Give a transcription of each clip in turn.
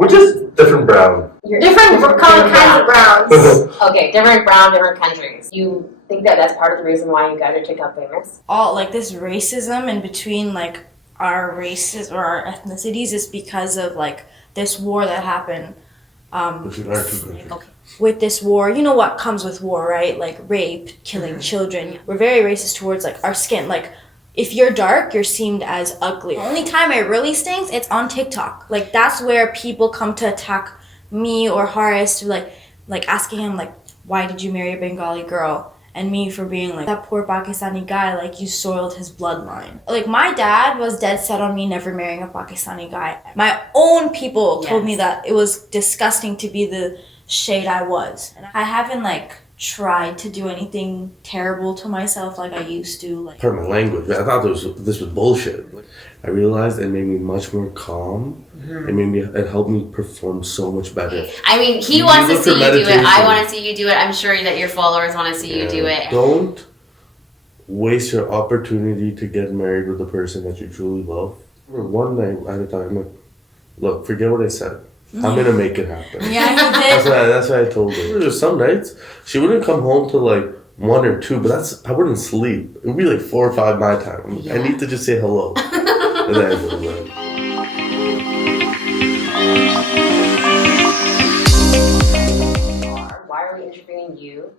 Which is different brown. Different kinds of browns. Okay, different brown, different countries. You think that that's part of the reason why you guys are TikTok famous? All like this racism in between like our races or our ethnicities is because of like this war that happened. Between our two countries. Okay. With this war, you know what comes with war, right? Like rape, killing children. We're very racist towards like our skin. Like if you're dark, you're seen as ugly. The only time it really stinks, it's on TikTok. Like that's where people come to attack me or Haris to like asking him like, why did you marry a Bengali girl? And me for being like, that poor Pakistani guy, like you soiled his bloodline. Like my dad was dead set on me never marrying a Pakistani guy. My own people told me that it was disgusting to be the shade I was. And I haven't like tried to do anything terrible to myself like I used to. Like Pardon my language, I thought this was bullshit. I realized it made me much more calm. It helped me perform so much better. I mean, he wants to see you do it. I want to see you do it. I'm sure that your followers want to see you do it. Don't waste your opportunity to get married with the person that you truly love. One night at a time, like, look, forget what I said. I'm gonna make it happen. Yeah, you did. That's what I told her. There's some nights she wouldn't come home till like 1 or 2, but I wouldn't sleep. It would be like 4 or 5 my time. Yeah. I need to just say hello. And then I go to bed. Why are we interviewing you?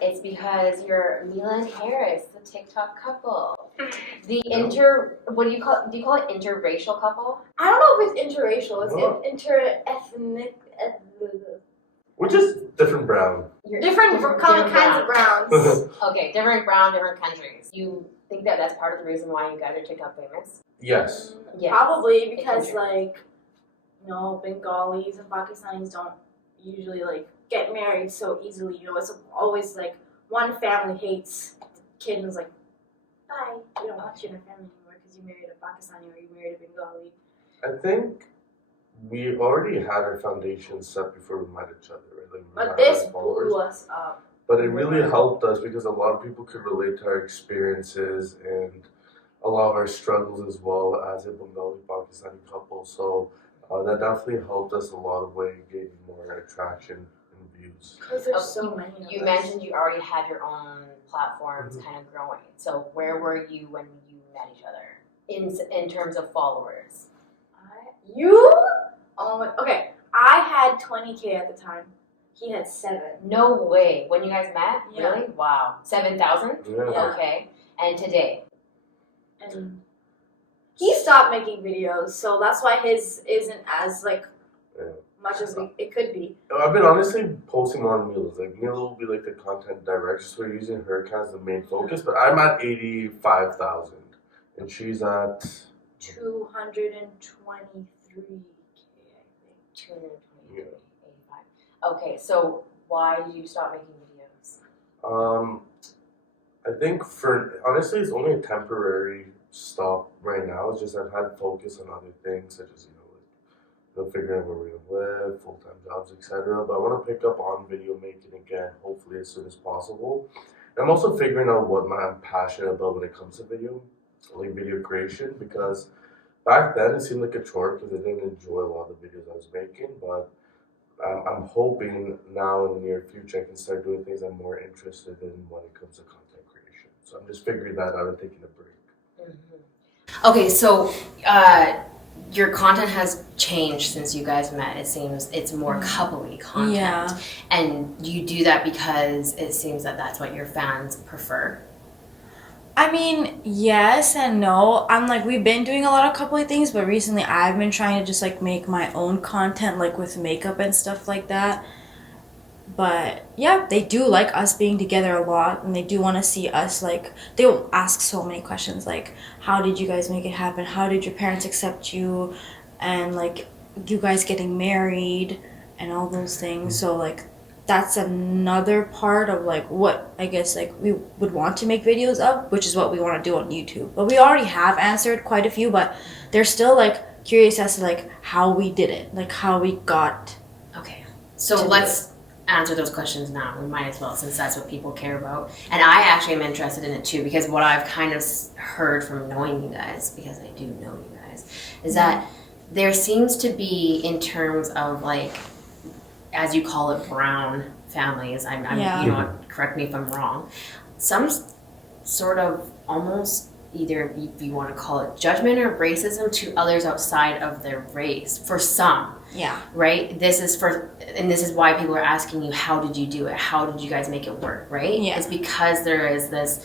It's because you're MILA and Haris, the TikTok couple. What do you call it? Interracial couple? I don't know if it's interracial. It's inter-ethnic. Which is different brown. Different kinds of browns. Okay, different brown, different countries. You think that that's part of the reason why you guys are TikTok famous? Yes. Probably because like, Bengalis and Pakistanis don't usually like get married so easily. You know, it's always like one family hates the kid and is like, bye, we don't want you in our family anymore because you married a Pakistani or you married a Bengali. I think we already had our foundation set before we met each other, right? But this blew us up. But it really helped us because a lot of people could relate to our experiences and a lot of our struggles as well as a Bengali Pakistani couple. So that definitely helped us a lot of way getting more attraction and views. Because there's so many. You mentioned you already had your own platforms kind of growing. So where were you when you met each other in terms of followers? Okay, I had 20K at the time. He had 7. No way. When you guys met? Yeah. Really? Wow. 7,000? Yeah. Okay. And today? And he stopped making videos, so that's why his isn't as much as it could be. I've been honestly posting more on Mila's. Like Mila will be like the content director, so we're using her kind of the main focus. But I'm at 85,000, and she's at 223K, I think. 223, 85. Okay, so why did you stop making videos? I think honestly, it's only a temporary stop right now. It's just I've had focus on other things such as figuring out where we're gonna live, full-time jobs, etc. But I want to pick up on video making again, hopefully as soon as possible. And I'm also figuring out what I'm passionate about when it comes to video creation, because back then it seemed like a chore because I didn't enjoy a lot of the videos I was making. But I'm hoping now in the near future I can start doing things I'm more interested in when it comes to content creation. So I'm just figuring that out and taking a break. Mm-hmm. Okay, so your content has changed since you guys met. It seems it's more couple-y content. Yeah. And you do that because it seems that that's what your fans prefer. I mean, yes and no. We've been doing a lot of couple-y things, but recently I've been trying to just make my own content, with makeup and stuff like that. But yeah, they do like us being together a lot, and they do want to see us they will ask so many questions how did you guys make it happen? How did your parents accept you? And you guys getting married and all those things. So that's another part of what I guess we would want to make videos of, which is what we want to do on YouTube. But we already have answered quite a few, but they're still curious as to how we did it, how we got. Okay, so let's answer those questions now. We might as well, since that's what people care about. And I actually am interested in it too, because what I've kind of heard from knowing you guys, because I do know you guys, is that there seems to be, in terms of like, as you call it, brown families, I'm you know, correct me if I'm wrong, some sort of almost either, if you want to call it judgment or racism to others outside of their race, for some. Yeah. Right? This is why people are asking you, how did you do it? How did you guys make it work? Right? Yeah. It's because there is this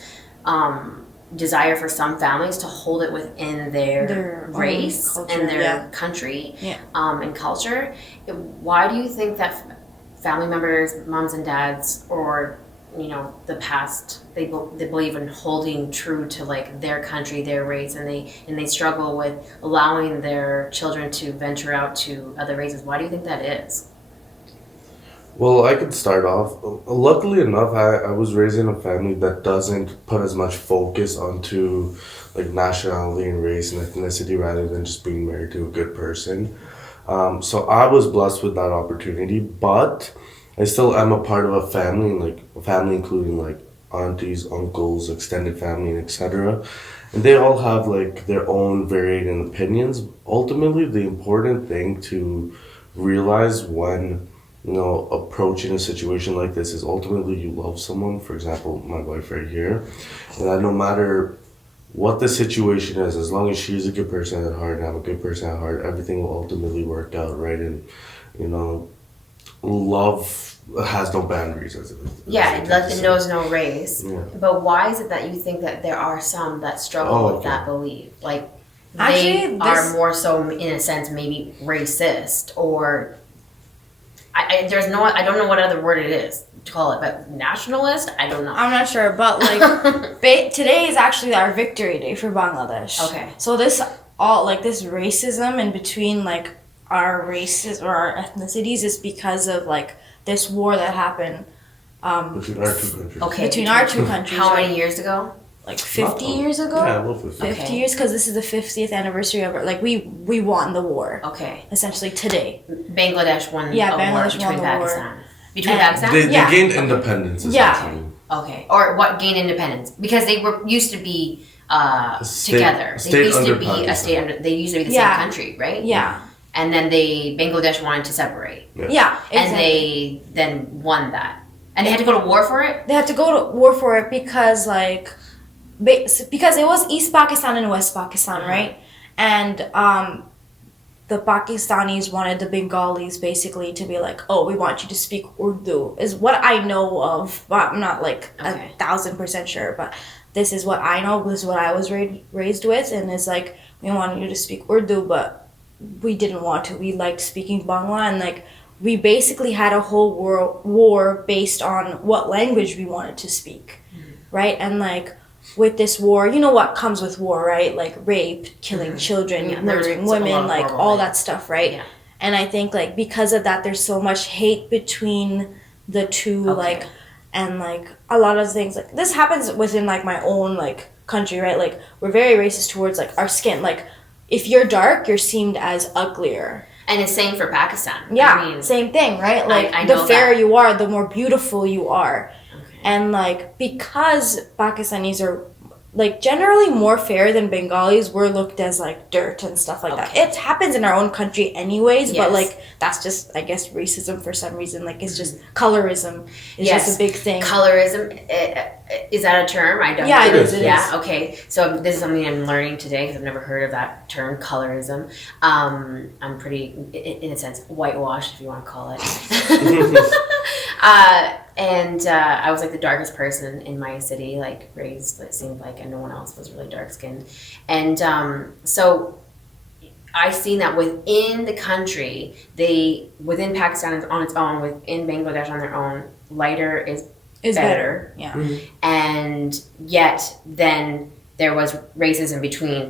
desire for some families to hold it within their race culture, and their country and culture. Why do you think that family members, moms and dads, or you know, the past, they believe in holding true to like their country, their race, and they struggle with allowing their children to venture out to other races? Why do you think that is? Well, I could start off. Luckily enough, I was raised in a family that doesn't put as much focus onto like nationality and race and ethnicity rather than just being married to a good person. So I was blessed with that opportunity, but I still am a part of a family, like a family including like aunties, uncles, extended family, and etc. And they all have like their own varying opinions. Ultimately, the important thing to realize when approaching a situation like this is ultimately you love someone. For example, my wife right here, and that no matter what the situation is, as long as she's a good person at heart and I'm a good person at heart, everything will ultimately work out, right? And love has no boundaries, as it knows no race. Yeah. But why is it that you think that there are some that struggle with that belief? Like they are more so, in a sense, maybe racist, or I don't know what other word it is to call it, but nationalist? I don't know. I'm not sure, but like today is actually our victory day for Bangladesh. Okay. So this racism in between like our races or our ethnicities is because of like this war that happened between our two countries. Okay. Between our two countries. How many years ago? Like 50 years ago? Yeah, well, 50 years, because this is the 50th anniversary of it. Like, we won the war. Okay. Essentially, today. Bangladesh won the war between Pakistan. Between Pakistan? They gained independence, essentially. Yeah. Okay. Or what gained independence? Because they used to be together. They used to be a state under, they used to be the same country, right? Yeah. And then Bangladesh wanted to separate. Yeah, exactly. And they then won that. And they had to go to war for it? They had to go to war for it because, like, because it was East Pakistan and West Pakistan, right? And the Pakistanis wanted the Bengalis basically to be like, oh, we want you to speak Urdu, is what I know of. But I'm not like 1,000% sure, but this is what I know. This is what I was raised with, and it's like, we wanted you to speak Urdu, but we didn't want to. We liked speaking Bangla, and like we basically had a whole war based on what language we wanted to speak, right? And like with this war, you know what comes with war, right? Like rape, killing children, murdering women, like all that stuff, right? Yeah. And I think like because of that, there's so much hate between the two, like, and like a lot of things like this happens within like my own like country, right? Like we're very racist towards like our skin, like. If you're dark, you're seen as uglier. And it's same for Pakistan. Yeah, I mean, same thing, right? Like, I the fairer you are, the more beautiful you are. Okay. And, like, because Pakistanis are, like, generally more fair than Bengalis, we're looked as, like, dirt and stuff like that. It happens in our own country anyways, but, like, that's just, I guess, racism for some reason. Like, it's just colorism is just a big thing. Colorism, is that a term? I don't know. Yeah, it is. Okay. So this is something I'm learning today because I've never heard of that term, colorism. I'm pretty, in a sense, whitewashed, if you want to call it. And I was like the darkest person in my city, like raised, it seemed like, and no one else was really dark skinned. And so I've seen that within the country, within Pakistan on its own, within Bangladesh on their own, lighter is better. Yeah. Mm-hmm. And yet then there was racism between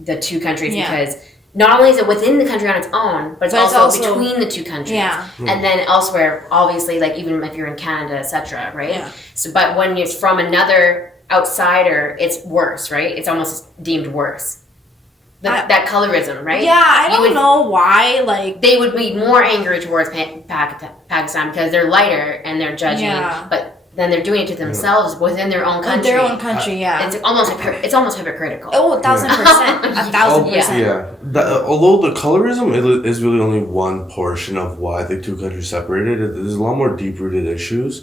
the two countries because not only is it within the country on its own, but it's also between the two countries. Yeah. And then elsewhere, obviously, like even if you're in Canada, etc., right? Yeah. So, but when it's from another outsider, it's worse, right? It's almost deemed worse. That colorism, right? Yeah, I don't know why. Like they would be more angry towards Pakistan because they're lighter and they're judging. Yeah. But then they're doing it to themselves within their own country. Their own country, yeah. It's almost hypocritical. Oh, 1,000%. 1,000%. Yeah. Although the colorism is really only one portion of why the two countries separated, there's a lot more deep-rooted issues.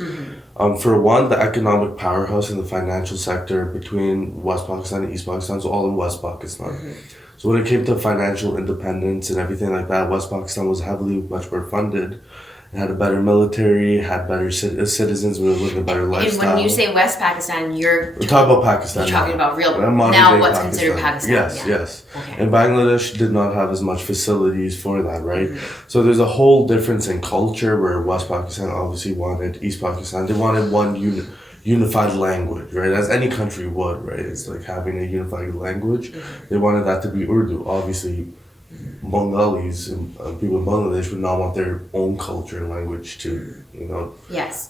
For one, the economic powerhouse in the financial sector between West Pakistan and East Pakistan is all in West Pakistan. So when it came to financial independence and everything like that, West Pakistan was much more funded. It had a better military, had better citizens, we were living a better lifestyle. And when you say West Pakistan, we're talking about Pakistan. You're talking about now what's considered Pakistan. Yes. Okay. And Bangladesh did not have as much facilities for that, right? So there's a whole difference in culture where West Pakistan obviously wanted East Pakistan. They wanted one unified language, right? As any country would, right? It's like having a unified language. They wanted that to be Urdu. Obviously, Bengalis and people in Bangladesh would not want their own culture and language to,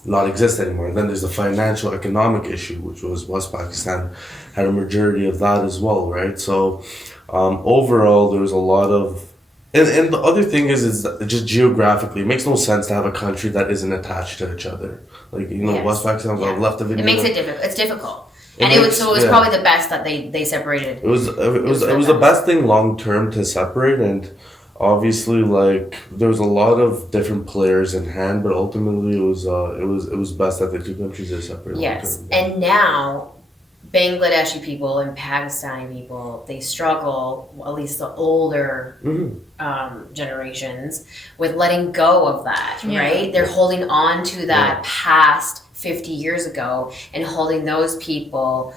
not exist anymore. And then there's the financial economic issue, which was West Pakistan had a majority of that as well, right? So overall, there was a lot of, and the other thing is just geographically, it makes no sense to have a country that isn't attached to each other. Like, West Pakistan was on the left of India. It makes it difficult. It's difficult. And it was probably the best that they separated. It was the best thing long term to separate, and obviously there was a lot of different players in hand, but ultimately it was best that the two countries are separated. Yes, and now Bangladeshi people and Pakistani people, they struggle, at least the older generations, with letting go of that. Right? They're holding on to that past 50 years ago and holding those people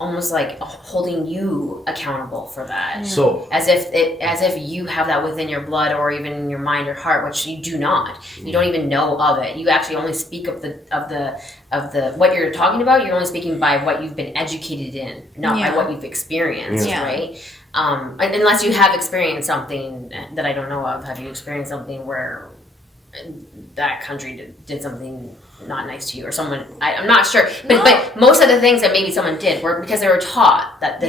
almost like holding you accountable for that. So as if you have that within your blood or even in your mind or heart, which you do not. You don't even know of it. You actually only speak of the what you're talking about. You're only speaking by what you've been educated in, not by what you've experienced, right? Unless you have experienced something that I don't know of. Have you experienced something where that country did something not nice to you, or someone? I'm not sure, but most of the things that maybe someone did were because they were taught that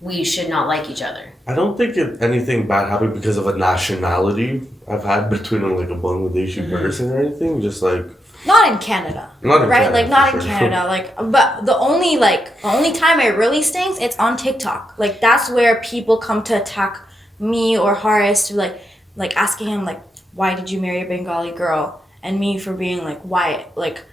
we should not like each other. I don't think anything bad happened because of a nationality I've had between like a Bangladeshi person or anything. Just like not in Canada, Canada. But the only time it really stinks, it's on TikTok. Like that's where people come to attack me or Haris to like asking him why did you marry a Bengali girl? And me for being why, that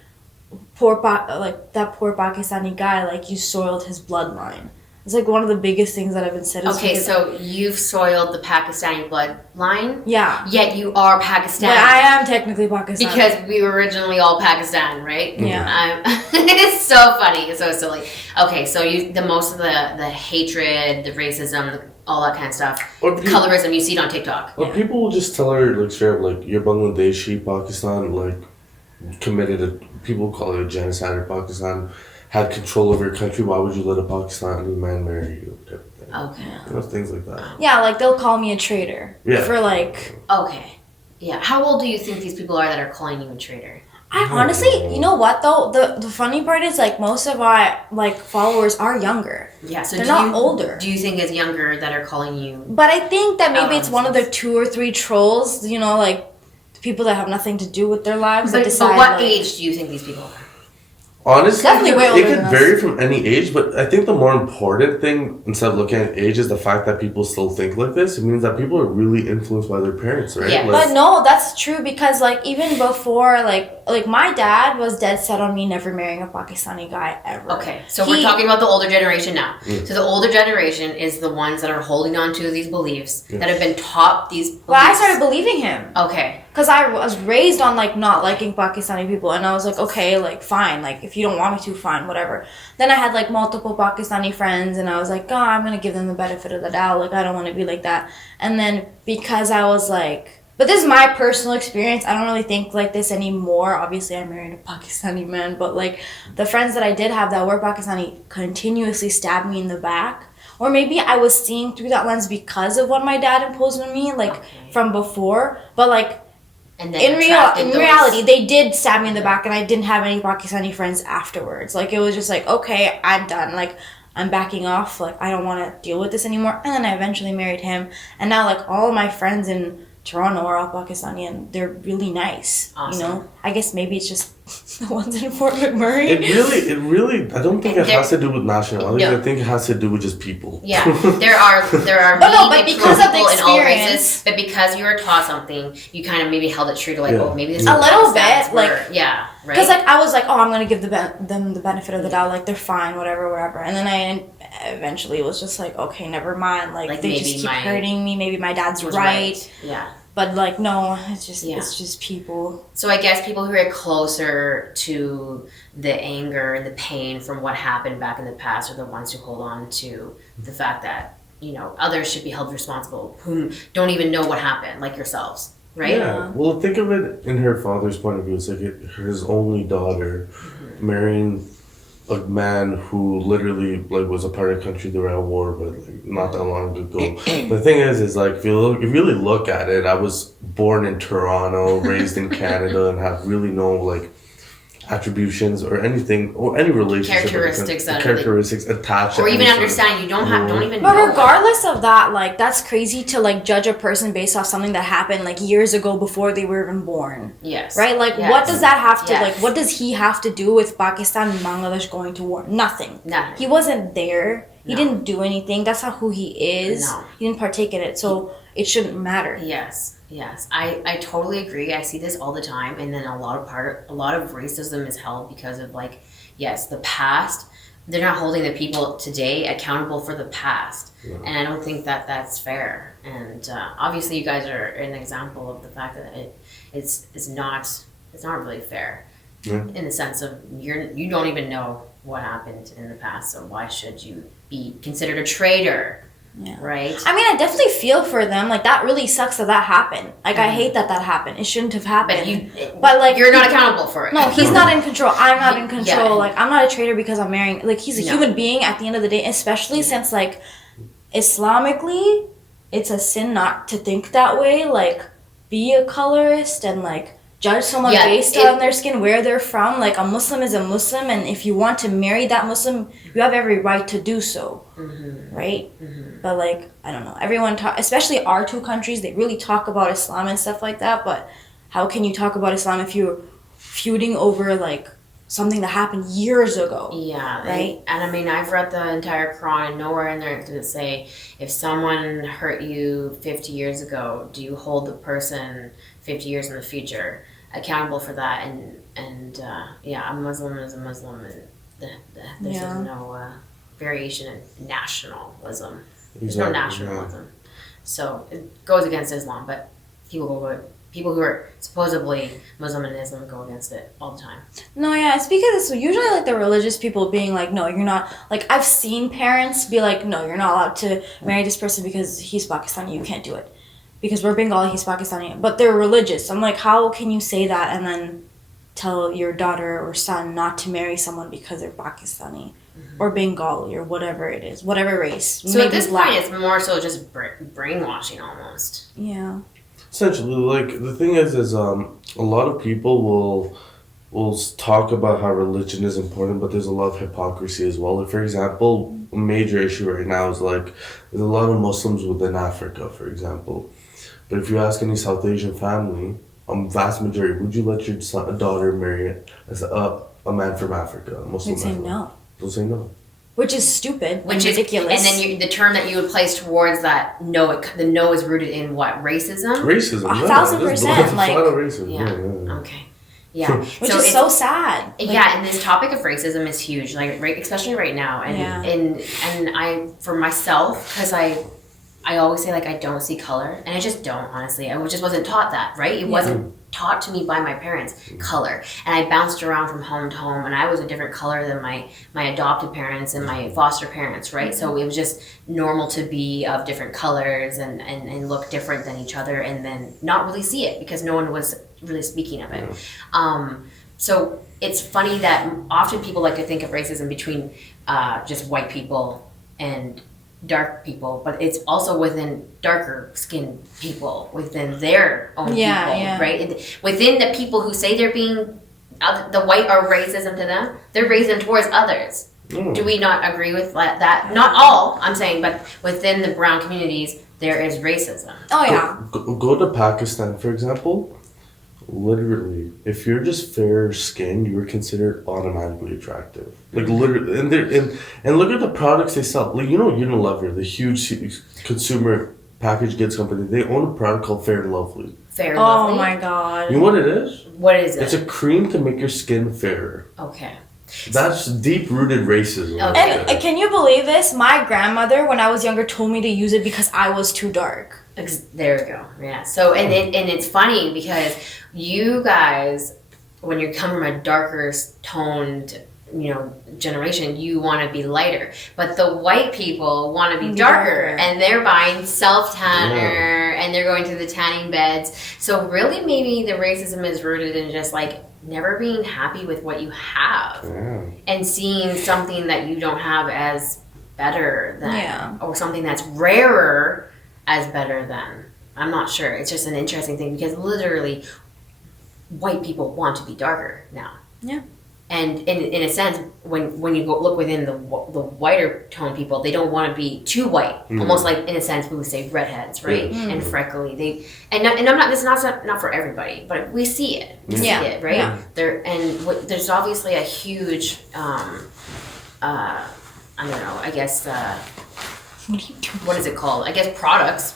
poor Pakistani guy, you soiled his bloodline. It's one of the biggest things that I've been said. Okay, so you've soiled the Pakistani bloodline? Yeah. Yet you are Pakistani. But I am technically Pakistani. Because we were originally all Pakistan, right? Yeah. It's so funny. It's so silly. Okay, so most of the hatred, the racism, all that kind of stuff, colorism, you see it on TikTok. Or people will just tell her, straight up, you're Bangladeshi, Pakistan, people call it a genocide, or Pakistan had control over your country, why would you let a Pakistani man marry you? Okay. Things like that. Yeah, they'll call me a traitor. Yeah. For Okay. Yeah. How old do you think these people are that are calling you a traitor? I honestly, you know what though? The funny part is most of my followers are younger. Yeah, so they're not older. Do you think it's younger that are calling you? But I think that maybe it's one of the 2 or 3 trolls. The people that have nothing to do with their lives. But what age do you think these people are? Honestly, definitely way older it could than vary us. from any age, but I think the more important thing, instead of looking at age, is the fact that people still think like this. It means that people are really influenced by their parents, right? Yeah. But no, that's true because even before, my dad was dead set on me never marrying a Pakistani guy ever. Okay, so we're talking about the older generation now. So the older generation is the ones that are holding on to these beliefs, that have been taught these beliefs. Well, I started believing him. Okay. Because I was raised on not liking Pakistani people, and I was okay, fine, if you don't want me to, fine, whatever. Then I had multiple Pakistani friends, and I was I'm gonna give them the benefit of the doubt, I don't want to be like that. And then because I was but this is my personal experience, I don't really think like this anymore. Obviously I married a Pakistani man, but the friends that I did have that were Pakistani continuously stabbed me in the back. Or maybe I was seeing through that lens because of what my dad imposed on me, from before, but and then in reality, they did stab me in the back, and I didn't have any Pakistani friends afterwards. It was just okay, I'm done. I'm backing off. I don't want to deal with this anymore. And then I eventually married him, and now all of my friends in Toronto are all Pakistani and they're really nice. Awesome. You know, I guess maybe it's just the ones in Fort McMurray. It really. I don't think it has to do with nationality. No. I think it has to do with just people. Yeah, there are But no, but because of the people in all experience- races, but because you were taught something, you kind of maybe held it true to like, Yeah. oh, maybe this A is little Pakistan's bit, like- word. Yeah, right. Because like I was like, oh, I'm gonna give them the benefit of the doubt, like they're fine, whatever, and then I eventually was just like, okay, never mind, like they maybe just keep my- hurting me. Maybe my dad's was right, Yeah. but like no, it's Yeah. just people. So I guess people who are closer to the anger and the pain from what happened back in the past are the ones who hold on to the fact that, you know, others should be held responsible who don't even know what happened, like yourselves, right? Yeah. Well, think of it in her father's point of view. It's like his only daughter marrying a man who literally like was a part of the country that were at war, but like not that long ago. The thing is like if you really look at it, I was born in Toronto, raised in Canada, and have really no like attributions or anything or any relationship characteristics attached, Or to even any sort of understand you don't even But know. regardless of that, like that's crazy to like judge a person based off something that happened like years ago before they were even born. Yes. Right? Like Yes. what does that have to Yes. like what does he have to do with Pakistan and Bangladesh going to war? Nothing. Nothing. He wasn't there. He No. didn't do anything. That's not who he is. No. He didn't partake in it. So it shouldn't matter. Yes, I totally agree. I see this all the time, and then a lot of racism is held because of like, yes, the past. They're not holding the people today accountable for the past, and I don't think that that's fair. And obviously, you guys are an example of the fact that it's not really fair in the sense of you don't even know what happened in the past, so why should you be considered a traitor? Yeah. Right? I mean, I definitely feel for them. Like that really sucks that happened. Like I hate that happened. It shouldn't have happened. But like you're not accountable for it. No, he's not in control. I'm not in control. Yeah. Like I'm not a traitor because I'm marrying. Like he's a human being at the end of the day. Especially since like Islamically, it's a sin not to think that way. Like be a colorist and like judge someone based on their skin, where they're from. Like a Muslim is a Muslim, and if you want to marry that Muslim, you have every right to do so, right? But like I don't know, everyone especially our two countries, they really talk about Islam and stuff like that. But how can you talk about Islam if you're feuding over like something that happened years ago? Yeah, right. And I mean, I've read the entire Quran, and nowhere in there does it say if someone hurt you 50 years ago, do you hold the person 50 years in the future accountable for that? And a Muslim is a Muslim, and there's just no variation in nationalism. There's no nationalism, so it goes against Islam. But people who are supposedly Muslim and Islam go against it all the time. No, yeah, it's because it's usually like the religious people being like, no, you're not. Like I've seen parents be like, no, you're not allowed to marry this person because he's Pakistani. You can't do it because we're Bengali. He's Pakistani, but they're religious. I'm like, how can you say that and then tell your daughter or son not to marry someone because they're Pakistani or Bengali or whatever it is, whatever race? So at this point, it's more so just brainwashing almost. Yeah. Essentially, like the thing is a lot of people will talk about how religion is important, but there's a lot of hypocrisy as well. Like for example, a major issue right now is like there's a lot of Muslims within Africa, for example. But if you ask any South Asian family, vast majority, would you let your daughter marry a man from Africa, a Muslim? They'd say no. They'll say no. Which is stupid. Which is ridiculous. And then the term that you would place towards that the no is rooted in what? Racism? Racism. 1,000%. Like racism. Yeah. Okay. Yeah. Which is so sad. Yeah, and this topic of racism is huge, like especially right now. And I, for myself, because I always say like I don't see color, and I just don't, honestly. I just wasn't taught that, right? It wasn't taught to me by my parents, color. And I bounced around from home to home, and I was a different color than my adopted parents and my foster parents, right? So it was just normal to be of different colors and look different than each other, and then not really see it because no one was really speaking of it. So it's funny that often people like to think of racism between just white people and dark people, but it's also within darker skinned people within their own people, right? Within the people who say they're being the white are racism to them, they're racism towards others. Do we not agree with that? Not all, I'm saying, but within the brown communities, there is racism. Oh yeah. Go to Pakistan, for example. Literally, if you're just fair skinned, you are considered automatically attractive. Like literally, and look at the products they sell. Like Unilever, the huge consumer packaged goods company, they own a product called Fair and Lovely. Fair and Lovely? Oh my god. You know what it is? What is it? It's a cream to make your skin fairer. Okay. That's deep-rooted racism. Okay. And can you believe this? My grandmother, when I was younger, told me to use it because I was too dark. There we go. Yeah. So and it's funny because you guys, when you come from a darker toned, generation, you want to be lighter, but the white people want to be darker, and they're buying self tanner and they're going to the tanning beds. So really, maybe the racism is rooted in just like never being happy with what you have and seeing something that you don't have as better than, or something that's rarer as better than. I'm not sure. It's just an interesting thing because literally white people want to be darker now. Yeah. And in a sense, when you go look within the whiter tone people, they don't want to be too white. Almost like, in a sense, we would say redheads, right? And freckly. I'm not. This is not for everybody, but we see it. We see it, right? Yeah. There's obviously a huge, I don't know. I guess what is it called? I guess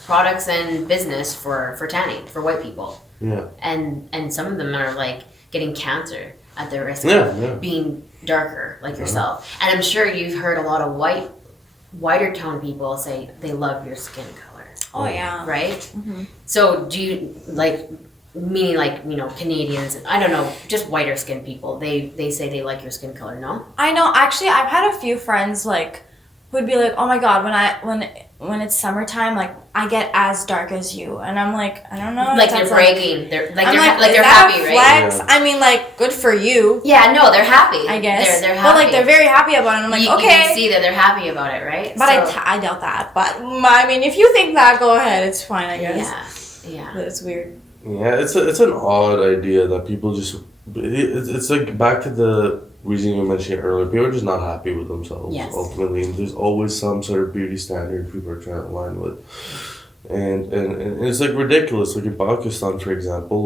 products and business for tanning for white people. Yeah. And some of them are like getting cancer at the risk of being darker like yourself. And I'm sure you've heard a lot of whiter tone people say they love your skin color. Oh yeah. Right? Mm-hmm. So do you meaning Canadians, I don't know, just whiter skin people, they say they like your skin color, no? I know, actually I've had a few friends who'd be like, oh my god, when it's summertime, I get as dark as you, and I'm like, I don't know. Like they're breaking, they're happy, right? Flex? Yeah. I mean, good for you. Yeah, no, they're happy. I guess they're happy. But they're very happy about it. And I'm like, okay. You can see that they're happy about it, right? But I doubt that. But I mean, if you think that, go ahead. It's fine, I guess. Yeah. But it's weird. Yeah, it's an odd idea that people just. It's like back to the reason you mentioned earlier. People are just not happy with themselves. Yes. Ultimately, and there's always some sort of beauty standard people are trying to align with, and it's ridiculous. Like in Pakistan, for example,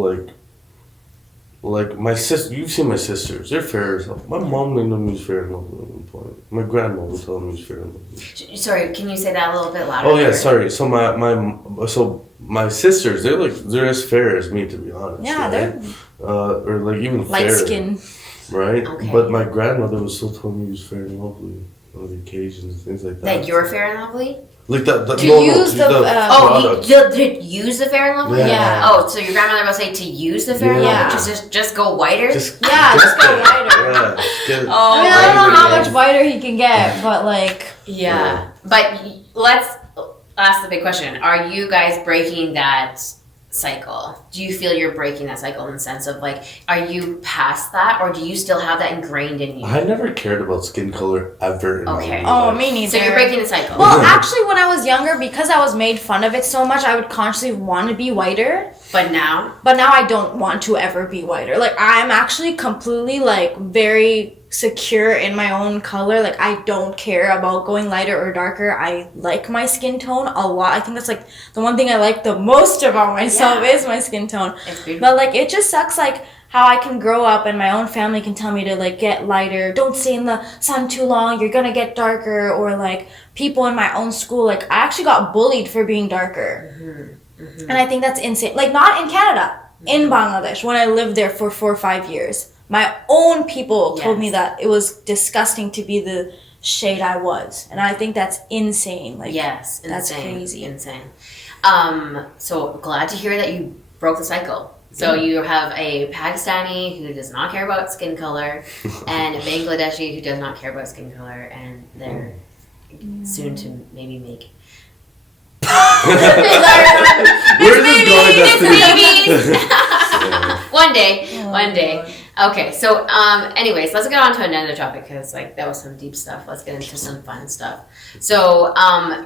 like my sister. You've seen my sisters. They're fair as hell. My mom made them use Fair and Lovely at one point. My grandma would tell them to use Fair and Lovely. Sorry, can you say that a little bit louder? Oh yeah, sorry. So my sisters, they're as fair as me, to be honest. Yeah, right? Or even light fairer, skin. right? Okay. But my grandmother was still telling me to use Fair and Lovely on the occasions and things like that. That you're Fair and Lovely? Like that. To use the product. To use the Fair and Lovely? Yeah. Oh, so your grandmother will say to use the Fair and Lovely? Just go whiter? Just go whiter. Yeah. I mean, I don't know how much whiter he can get, but Yeah. But let's ask the big question. Are you guys breaking that cycle? Do you feel you're breaking that cycle in the sense of are you past that, or do you still have that ingrained in you? I never cared about skin color ever. Okay. Oh, me neither. So you're breaking the cycle. Well, actually, when I was younger, because I was made fun of it so much, I would consciously want to be whiter. But now I don't want to ever be whiter. I'm actually completely very secure in my own color. I don't care about going lighter or darker. I like my skin tone a lot. I think that's the one thing I like the most about myself is my skin tone. It's beautiful. But it just sucks how I can grow up and my own family can tell me to get lighter, don't stay in the sun too long, you're gonna get darker, or people in my own school, I actually got bullied for being darker. And I think that's insane. Not in Canada, in Bangladesh, when I lived there for 4 or 5 years. My own people told me that it was disgusting to be the shade I was. And I think that's insane. Yes, that's insane, crazy. Insane. So glad to hear that you broke the cycle. So you have a Pakistani who does not care about skin color and a Bangladeshi who does not care about skin color, and they're soon to maybe make Where's this going, Destiny? One day. Okay, so anyways, let's get on to another topic because that was some deep stuff. Let's get into some fun stuff. So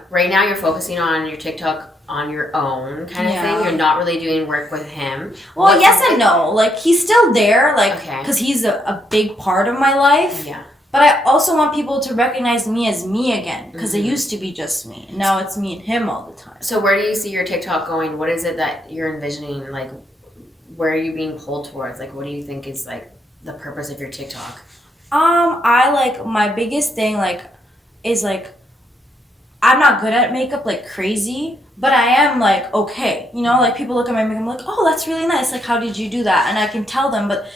right now you're focusing on your TikTok on your own kind of thing. You're not really doing work with him. Well, yes and no. He's still there, Okay. because he's a big part of my life. Yeah. But I also want people to recognize me as me again, because it used to be just me. Now it's me and him all the time. So where do you see your TikTok going? What is it that you're envisioning? Like, where are you being pulled towards? Like, what do you think is like the purpose of your TikTok? I like, my biggest thing like is like, I'm not good at makeup like crazy, but I am like okay, you know, like people look at my makeup, I'm like, oh, that's really nice. Like, how did you do that? And I can tell them, but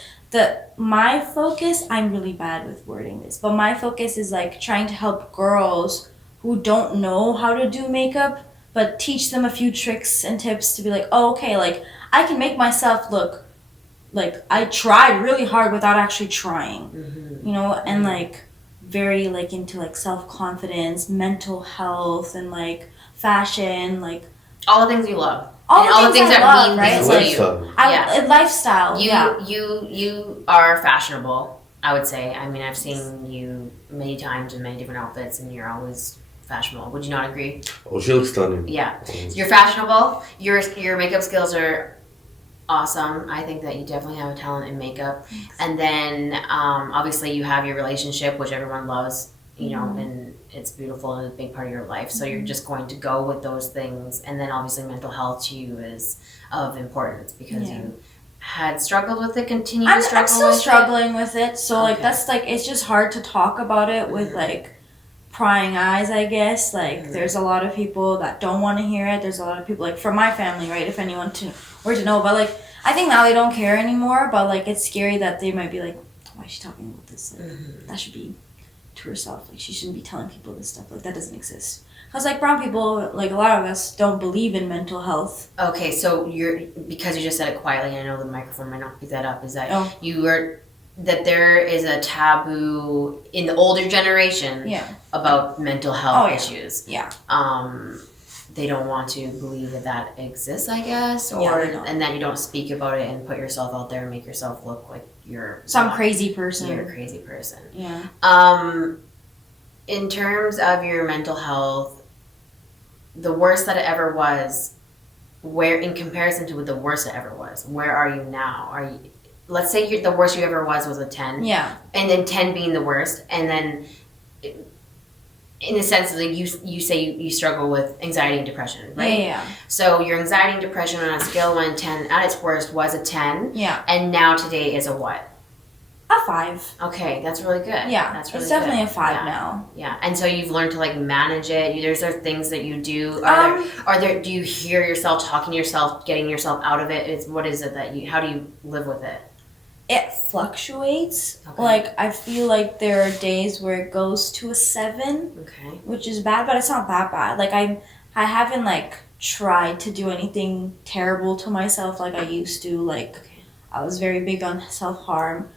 my focus, I'm really bad with wording this, but my focus is like trying to help girls who don't know how to do makeup, but teach them a few tricks and tips to be like, oh, okay, like I can make myself look like I tried really hard without actually trying, you know, and like very like into like self-confidence, mental health, and like fashion, like all the things you love. all the things that love, mean right? things Like, to you. lifestyle. You are fashionable, I would say. I mean, I've seen you many times in many different outfits, and you're always fashionable. Would you not agree? Oh, she looks stunning. Yeah, you're fashionable. Your makeup skills are awesome. I think that you definitely have a talent in makeup. And then obviously you have your relationship, which everyone loves, you know, and it's beautiful and a big part of your life. So you're just going to go with those things. And then obviously mental health to you is of importance because you had struggled with it, continue to struggle I'm still with struggling with it. So like Okay. that's like, it's just hard to talk about it with like prying eyes, I guess. Like there's a lot of people that don't want to hear it. There's a lot of people like from my family, right? If anyone were to know, but like I think now they don't care anymore. But like it's scary that they might be like, why is she talking about this? Like, that should be to herself. Like she shouldn't be telling people this stuff. Like that doesn't exist. Because like brown people, like a lot of us don't believe in mental health. Okay, so because you just said it quietly, I know the microphone might not pick that up, is that that there is a taboo in the older generation about mental health issues. Yeah. They don't want to believe that exists, I guess, or and that you don't speak about it and put yourself out there and make yourself look like you're some crazy person. You're a crazy person. Yeah. In terms of your mental health, the worst that it ever was, where in comparison to the worst it ever was, where are you now? Are you, let's say the worst you ever was a 10. Yeah. And then 10 being the worst, and then in the sense that you say you struggle with anxiety and depression, right? Yeah. So your anxiety and depression on a scale of 1 to 10 at its worst was a 10. Yeah. And now today is a what? A 5. Okay, that's really good. Yeah, that's really it's definitely good. a 5 now. Yeah, and so you've learned to like manage it. There's things that you do. Are there? Do you hear yourself talking to yourself, getting yourself out of it? What is it that you? How do you live with it? It fluctuates. Okay. Like I feel like there are days where it goes to a 7, Okay. which is bad, but it's not that bad. Like I haven't like tried to do anything terrible to myself like I used to. Like I was very big on self-harm.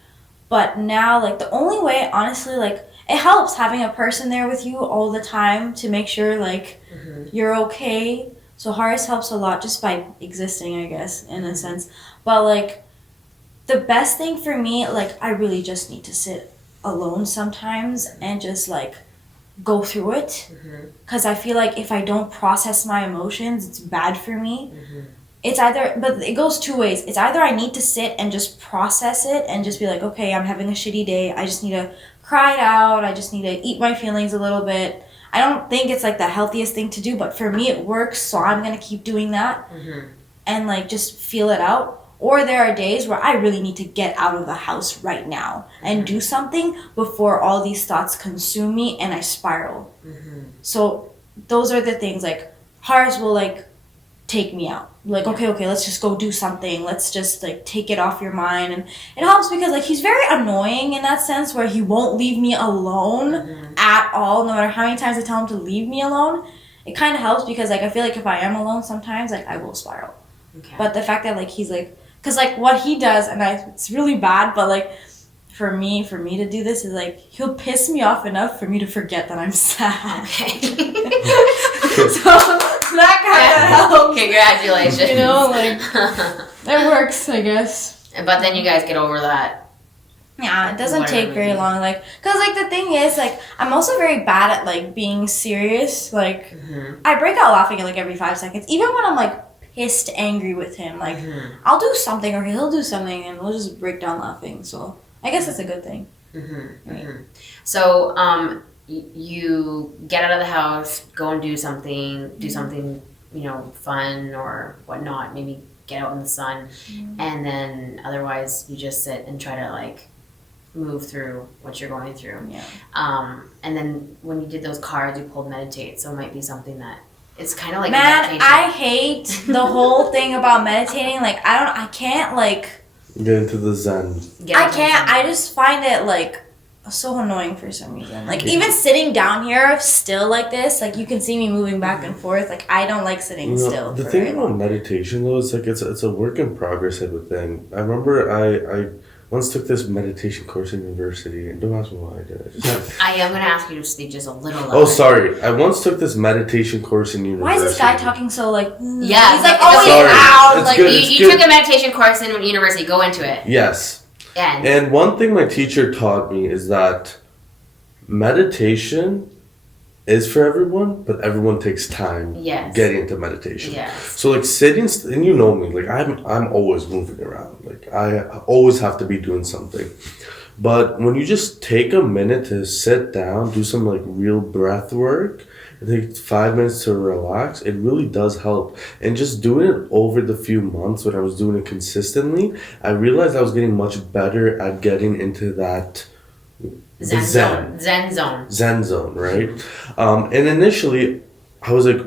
But now, like, the only way, honestly, like, it helps having a person there with you all the time to make sure, like, you're okay. So Haris helps a lot just by existing, I guess, in a sense. But, like, the best thing for me, like, I really just need to sit alone sometimes and just, like, go through it. Because I feel like if I don't process my emotions, it's bad for me. It's either, but it goes 2 ways. It's either I need to sit and just process it and just be like, okay, I'm having a shitty day. I just need to cry it out. I just need to eat my feelings a little bit. I don't think it's like the healthiest thing to do, but for me it works, so I'm going to keep doing that and like just feel it out. Or there are days where I really need to get out of the house right now and do something before all these thoughts consume me and I spiral. So those are the things, like Haris will like take me out. Like, okay, let's just go do something. Let's just like take it off your mind. And it helps because like he's very annoying in that sense where he won't leave me alone at all, no matter how many times I tell him to leave me alone. It kind of helps because like I feel like if I am alone sometimes, like I will spiral. But the fact that like he's like, because like what he does, and it's really bad, but like for me to do this is like he'll piss me off enough for me to forget that I'm sad. So that kind of helps. Congratulations. You know, like that works, I guess. But then you guys get over that. Yeah, it doesn't take very long. Like, cause like the thing is, like I'm also very bad at like being serious. Like I break out laughing like every 5 seconds, even when I'm like pissed, angry with him. Like I'll do something or he'll do something, and we'll just break down laughing. So I guess that's a good thing. So you get out of the house, go and do something, fun or whatnot, maybe get out in the sun, and then otherwise you just sit and try to like move through what you're going through. And then when you did those cards, you pulled meditate, so it might be something that it's kind of like meditation. I hate the whole thing about meditating. Like I can't like get into the zen. I just find it like so annoying for some reason. Like even sitting down here still like this, like you can see me moving back and forth. Like I don't like sitting still. The thing about meditation though is like it's a work in progress type of thing. I remember I once took this meditation course in university, and don't ask me why I did it. I am going to ask you to speak just a little louder. Oh, sorry. I once took this meditation course in university. Why is this guy talking so like? Yeah, he's like always loud. Like you took a meditation course in university. Go into it. Yes. And one thing my teacher taught me is that meditation is for everyone, but everyone takes time getting into meditation. So like sitting, and you know me, like I'm always moving around. Like I always have to be doing something. But when you just take a minute to sit down, do some like real breath work, and take 5 minutes to relax, it really does help. And just doing it over the few months when I was doing it consistently, I realized I was getting much better at getting into that Zen zone, right? And initially, I was like,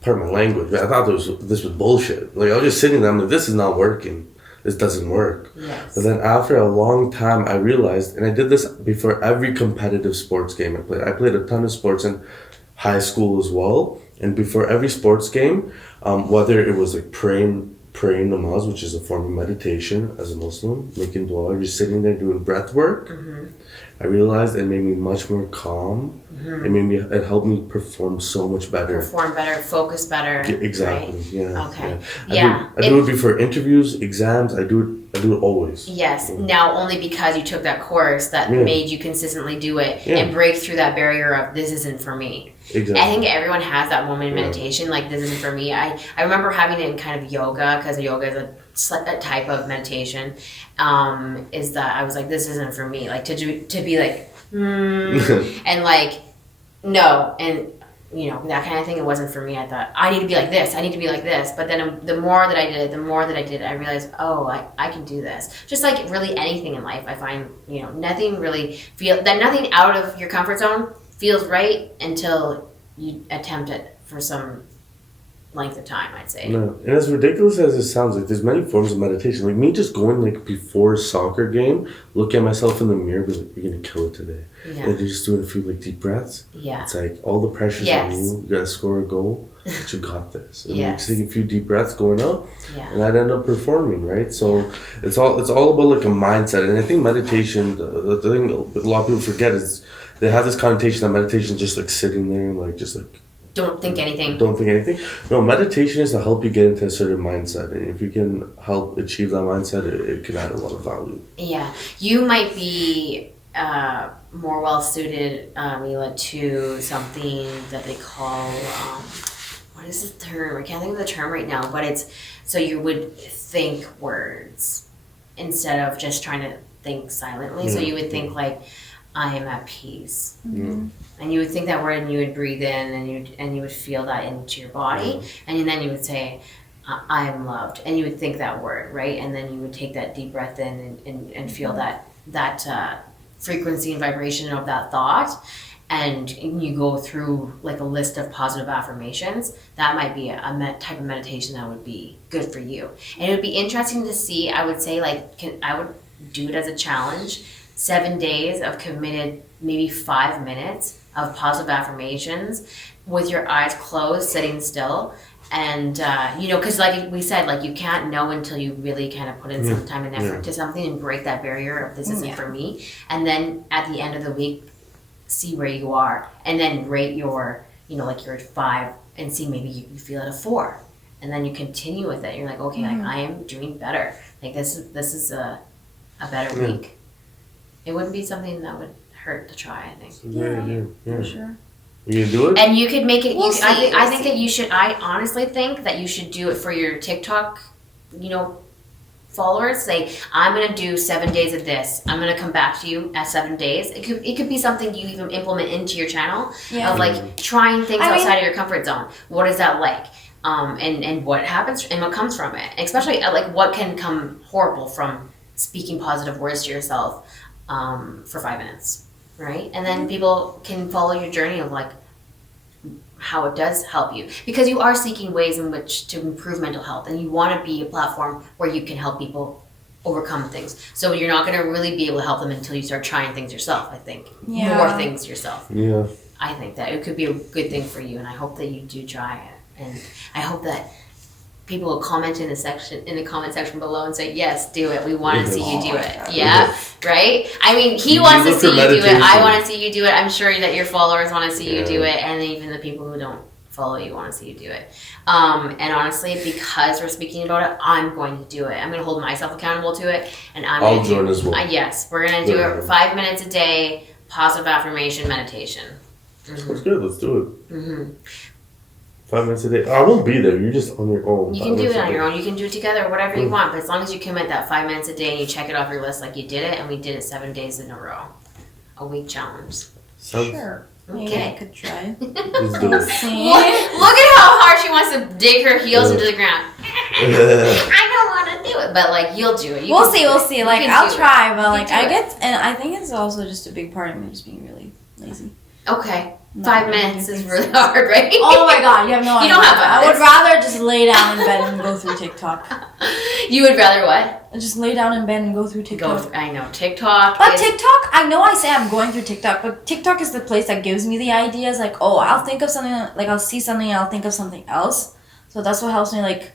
pardon my language, I thought this was bullshit. Like I was just sitting there, I'm like, this is not working. This doesn't work. But then after a long time, I realized, and I did this before every competitive sports game I played. I played a ton of sports in high school as well, and before every sports game, whether it was like praying namaz, which is a form of meditation as a Muslim, making dua, you're sitting there doing breath work. I realized it made me much more calm. It helped me perform so much better. Focus better. Exactly. Right? Yeah. Okay. I do it before interviews, exams. I do it always. Yes. Now only because you took that course that made you consistently do it and break through that barrier of this isn't for me. Exactly. I think everyone has that moment in meditation, like this isn't for me. I remember having it in kind of yoga, because yoga is a type of meditation. Is that I was like, this isn't for me. Like to be like, and like, no, and that kind of thing. It wasn't for me. I thought I need to be like this. I need to be like this. But then the more that I did it, I realized, oh, I can do this. Just like really anything in life, I find nothing out of your comfort zone feels right until you attempt it for some length of time, I'd say. No, and as ridiculous as it sounds, like there's many forms of meditation. Like me just going like before a soccer game, look at myself in the mirror, be like, you're gonna kill it today. And you're just doing a few like deep breaths. It's like all the pressure's on you. You gotta score a goal, but you got this. And like taking a few deep breaths, going up, and I'd end up performing, right? So it's all about like a mindset. And I think meditation, the thing a lot of people forget is they have this connotation that meditation is just like sitting there and like just like don't think anything. No, meditation is to help you get into a certain mindset. And if you can help achieve that mindset, it can add a lot of value. Yeah. You might be more well suited, Mila, to something that they call, what is the term? I can't think of the term right now, but it's, so you would think words instead of just trying to think silently. So you would think like, I am at peace. And you would think that word and you would breathe in and you would feel that into your body. And then you would say, I am loved. And you would think that word, right? And then you would take that deep breath in and feel that frequency and vibration of that thought. And you go through like a list of positive affirmations. That might be a type of meditation that would be good for you. And it would be interesting to see, I would say I would do it as a challenge. 7 days of committed, maybe 5 minutes of positive affirmations with your eyes closed, sitting still. And, because like we said, like you can't know until you really kind of put in some time and effort to something and break that barrier of this isn't for me. And then at the end of the week, see where you are and then rate your, like you're at 5 and see maybe you feel at a 4. And then you continue with it. You're like, okay, like I am doing better. Like this is a better week. It wouldn't be something that would hurt to try, I think. For sure. You gonna do it? And you could make it. I think that you should. I honestly think that you should do it for your TikTok, followers, say, I'm going to do 7 days of this. I'm going to come back to you at 7 days. It could be something you even implement into your channel of like trying things outside of your comfort zone. What is that like? And what happens and what comes from it. Especially like what can come horrible from speaking positive words to yourself for 5 minutes, right? And then people can follow your journey of like how it does help you, because you are seeking ways in which to improve mental health, and you want to be a platform where you can help people overcome things. So you're not going to really be able to help them until you start trying things yourself, I think. More things yourself. Yeah. I think that it could be a good thing for you, and I hope that you do try it. And I hope that people will comment in the comment section below and say, yes, do it. We want to see you do it. Yeah, right? I mean, he wants to see you do it. I want to see you do it. I'm sure that your followers want to see you do it. And even the people who don't follow you want to see you do it. And honestly, because we're speaking about it, I'm going to do it. I'm going to hold myself accountable to it. And I'll join as well. Yes, we're going to do it 5 minutes a day, positive affirmation meditation. That's good. Let's do it. 5 minutes a day. I won't be there. You're just on your own. You can do it on your own. You can do it together, whatever you want. But as long as you commit that 5 minutes a day and you check it off your list like you did it, and we did it 7 days in a row. A week challenge. Sure. Okay. I could try. Let's do it. Look at how hard she wants to dig her heels into the ground. I don't want to do it, but like you'll do it. We'll see. Like I'll try, but like I think it's also just a big part of me just being really lazy. Okay. 5 minutes is really hard, right? Oh my god, you have no idea. You don't have 5 I minutes. would rather just lay down in bed and go through TikTok. You would rather what? Just lay down in bed and go through TikTok. I know, TikTok. But TikTok, I know I say I'm going through TikTok, but TikTok is the place that gives me the ideas. Like, oh, I'll think of something, like I'll see something and I'll think of something else. So that's what helps me, like,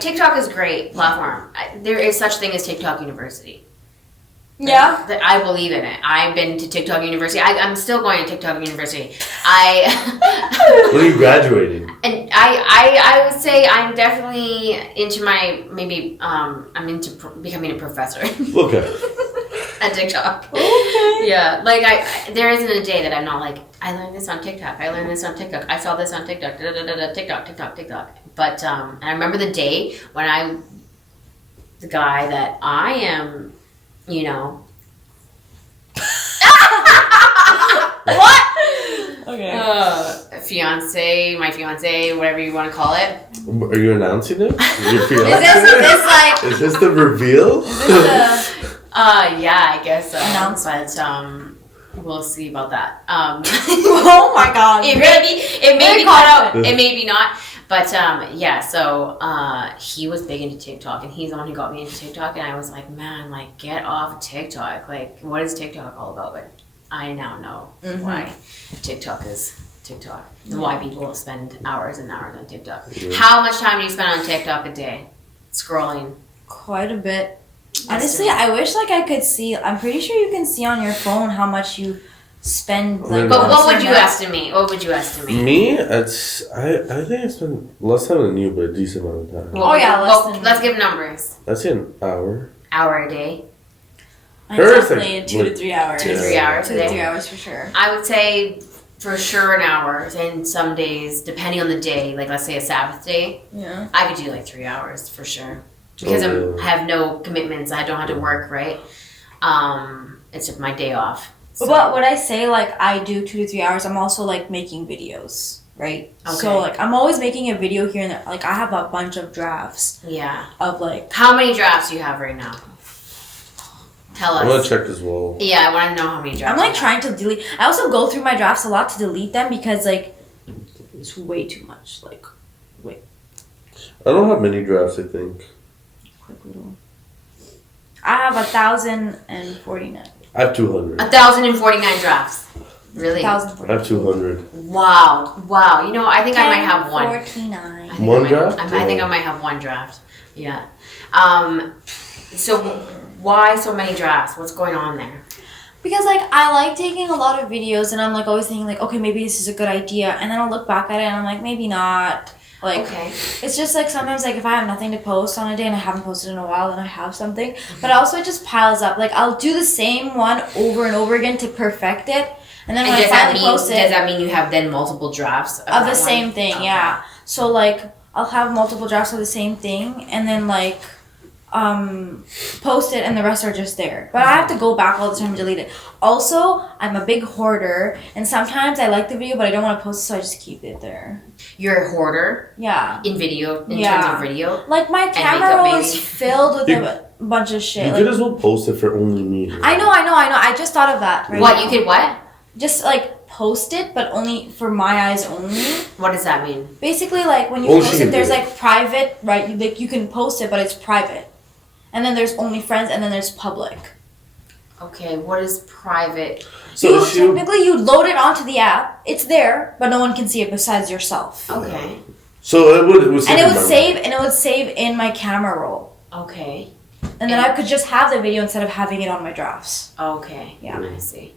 TikTok is a great platform. There is such thing as TikTok University. Yeah. I believe in it. I've been to TikTok University. I'm still going to TikTok University. When are you graduating? And I would say I'm definitely into I'm into becoming a professor. Okay. At TikTok. Okay. Yeah. Like there isn't a day that I'm not like, I learned this on TikTok. I learned this on TikTok. I saw this on TikTok. TikTok. But and I remember the day when the guy that I am, you know. What? Okay. My fiance, whatever you want to call it. Are you announcing it? Your Is Is this the reveal? Yeah, I guess so. Announcement. But we'll see about that. Oh my god. It may be cut out. It may be not. But yeah, so he was big into TikTok, and he's the one who got me into TikTok, and I was like, man, like get off TikTok. Like, what is TikTok all about? But I now know why TikTok is TikTok, and why people spend hours and hours on TikTok. Yeah. How much time do you spend on TikTok a day? Scrolling. Quite a bit. Honestly, I wish like I could see. I'm pretty sure you can see on your phone how much you spend. Like, but what would you estimate? Me, I think I spend less time than you, but a decent amount of time. Let's give numbers. I'd say an hour. Hour a day. Definitely 2 to 3 hours. 2 to 3 hours. 2 to 3 hours for sure. I would say for sure an hour, and some days, depending on the day, like let's say a Sabbath day, I could do like 3 hours for sure. Because I have no commitments, I don't have to work, right? It's just my day off. So. But when I say like I do 2 to 3 hours, I'm also like making videos, right? Okay. So like I'm always making a video here and there. Like I have a bunch of drafts. Yeah. Of like. How many drafts do you have right now? Tell us. I want to check as well. Yeah, I want to know how many drafts. I'm like trying to delete. I also go through my drafts a lot to delete them because like it's way too much. Like, wait. I don't have many drafts, I think. I have 1,049. I have 200. 1,049 drafts. Really? 1,049. I have 200. Wow. You know, I think I might have one. 1,049. One draft? I think I might have one draft. Yeah. So why so many drafts? What's going on there? Because like I like taking a lot of videos and I'm like always thinking like, okay, maybe this is a good idea, and then I'll look back at it and I'm like, maybe not. Like, okay. It's just like sometimes like if I have nothing to post on a day and I haven't posted in a while, then I have something. But also it just piles up. Like I'll do the same one over and over again to perfect it, and then when I finally post it, does that mean you have then multiple drafts of the same thing? Okay. Yeah. So like I'll have multiple drafts of the same thing, and then like post it and the rest are just there. But I have to go back all the time and delete it. Also, I'm a big hoarder, and sometimes I like the video, but I don't want to post it, so I just keep it there. You're a hoarder Yeah. in video, in Yeah. terms of video. Like, my camera roll is filled with a bunch of shit. You Like, could as well post it for only me. I know. I just thought of that. Right What, now. you could what? Just, like, post it, but only for my eyes only. What does that mean? Basically, like, when you Oh, post she it, there's, did. like, private, right? Like, you can post it, but it's private. And then there's only friends, and then there's public. Okay, what is private? So she, Typically, you load it onto the app. It's there, but no one can see it besides yourself. Okay, so it would And it would memory. save in my camera roll. okay, And then I could just have the video instead of having it on my drafts. okay. Yeah. I see.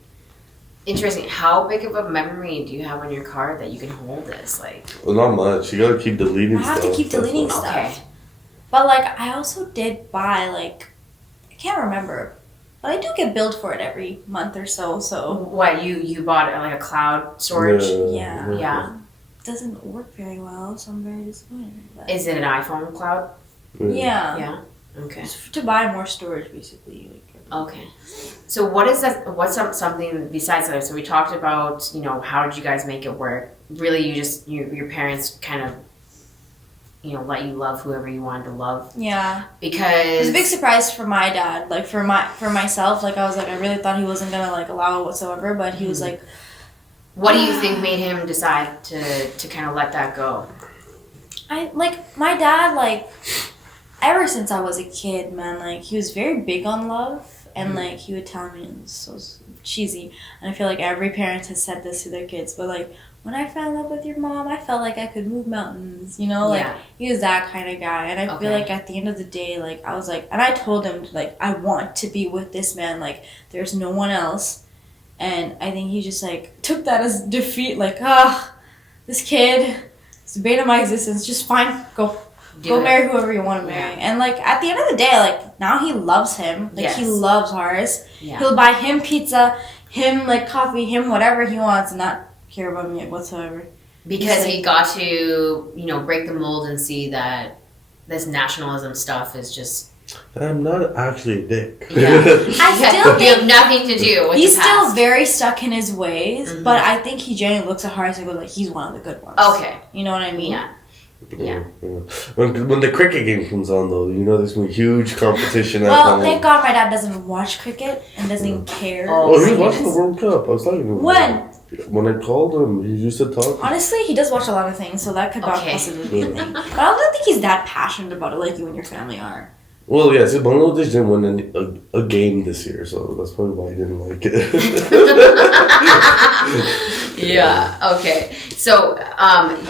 Interesting. How big of a memory do you have on your card that you can hold this? Like, Well, not much. You gotta keep deleting I have stuff. to keep That's deleting why. stuff. okay. But, like, I also did buy, like, I can't remember. But I do get billed for it every month or so, so. What, you bought like a cloud storage? Yeah. Yeah. It doesn't work very well, so I'm very disappointed. But Is it an iPhone cloud? yeah. Yeah. Okay. It's to buy more storage, basically. Like, Okay. So what is that? What's something besides that? So we talked about, how did you guys make it work? Really, your parents kind of, let you love whoever you wanted to love. yeah. Because It was a big surprise for my dad. Like, for myself, like, I was like, I really thought he wasn't gonna, like, allow it whatsoever, but he was like, what do you think made him decide to kind of let that go? my dad, like, ever since I was a kid, man, like, he was very big on love, and, like, he would tell me, and it was so cheesy, and I feel like every parent has said this to their kids, but, like, when I fell in love with your mom, I felt like I could move mountains, like, Yeah. he was that kind of guy, and I feel Okay. like at the end of the day, like, I was like, and I told him, like, I want to be with this man, like, there's no one else, and I think he just, like, took that as defeat, like, this kid, it's the bane of my existence, just fine, go marry whoever you want to marry. And, like, at the end of the day, like, now he loves him. Like, he Yes. loves Haris. Yeah. He'll buy him pizza, him, like, coffee, him whatever he wants, and not care about me whatsoever. Because he got to, break the mold and see that this nationalism stuff is just. I'm not actually a dick. Yeah. I still you have think nothing to do with he's the still past. very stuck in his ways, Mhm. but I think he genuinely looks at Haris and goes, like, he's one of the good ones. Okay. You know what I mean? Yeah. Yeah. When the cricket game comes on, though, there's gonna be huge competition. Well, thank God my dad doesn't watch cricket and doesn't care. Oh, Oh, he my watched the goodness. World Cup. I was talking to him. When? When I called him, he used to talk. Honestly, he does watch a lot of things, so that could not Okay. possibly be a thing. But I don't think he's that passionate about it like you and your family are. Well, yeah, see, Bangladesh didn't win a game this year, so that's probably why he didn't like it. Yeah. Okay. So,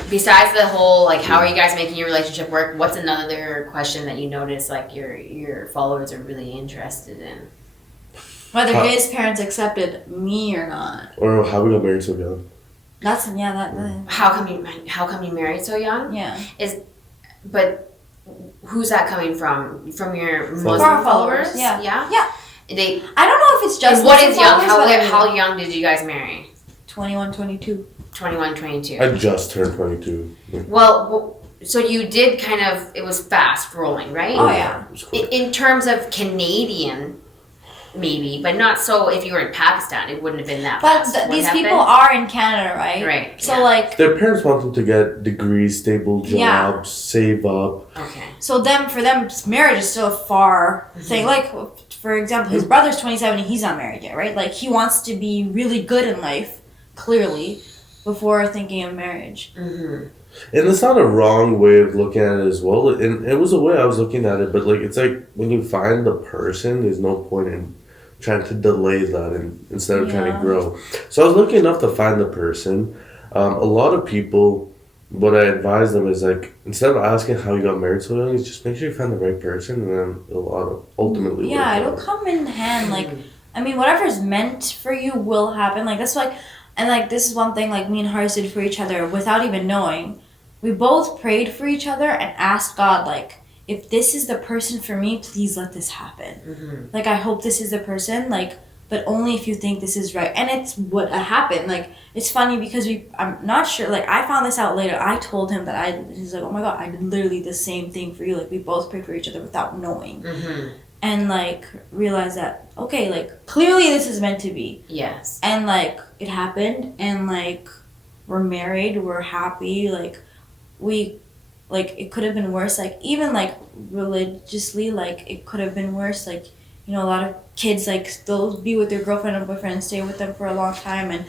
besides the whole, like, how are you guys making your relationship work? What's another question that you notice, like, your followers are really interested in? Whether How- his parents accepted me or not. Or how we got married so young. That How come you married so young? yeah. But who's that coming from? From your From Muslim our followers? followers, yeah. Yeah. Yeah. They. I don't know if it's just And what Muslim is young? followers, but How young did you guys marry? 21, 22. 21, 22. I just turned 22. Well, so you did kind of. It was fast rolling, right? Oh, yeah. It was quick. In terms of Canadian, maybe, but not so. If you were in Pakistan, it wouldn't have been that But fast. these Would it have people are in Canada, right? Right, So, yeah. like, Their parents want them to get degrees, stable jobs, Yeah. save up. been? Okay. so for them, marriage is still a far thing. Like, for example, his brother's 27 and he's not married yet, right? Like, he wants to be really good in life, clearly, before thinking of marriage. Mm-hmm. And it's not a wrong way of looking at it as well. And it was a way I was looking at it, but like it's like when you find the person, there's no point in trying to delay that instead of trying to Yeah. grow. So I was lucky enough to find the person. A lot of people, what I advise them is like instead of asking how you got married so young, is just make sure you find the right person, and then it'll ultimately Yeah, work it'll out. come in hand. Like, I mean, whatever's meant for you will happen. Like, that's why, and like, this is one thing, like, me and Haris did for each other without even knowing. We both prayed for each other and asked God, like, if this is the person for me, please let this happen. Mm-hmm. Like, I hope this is the person, like, but only if you think this is right. And it's what happened. Like, it's funny because I'm not sure, like, I found this out later. I told him that he's like, oh my God, I did literally the same thing for you. Like, we both prayed for each other without knowing. Mm-hmm. And, like, realized that, okay, like, clearly this is meant to be. Yes. And, like, it happened, and, like, we're married, we're happy, like, it could have been worse, like, even, like, religiously, like, it could have been worse, like, you know, a lot of kids, like, they'll be with their girlfriend and boyfriend and stay with them for a long time and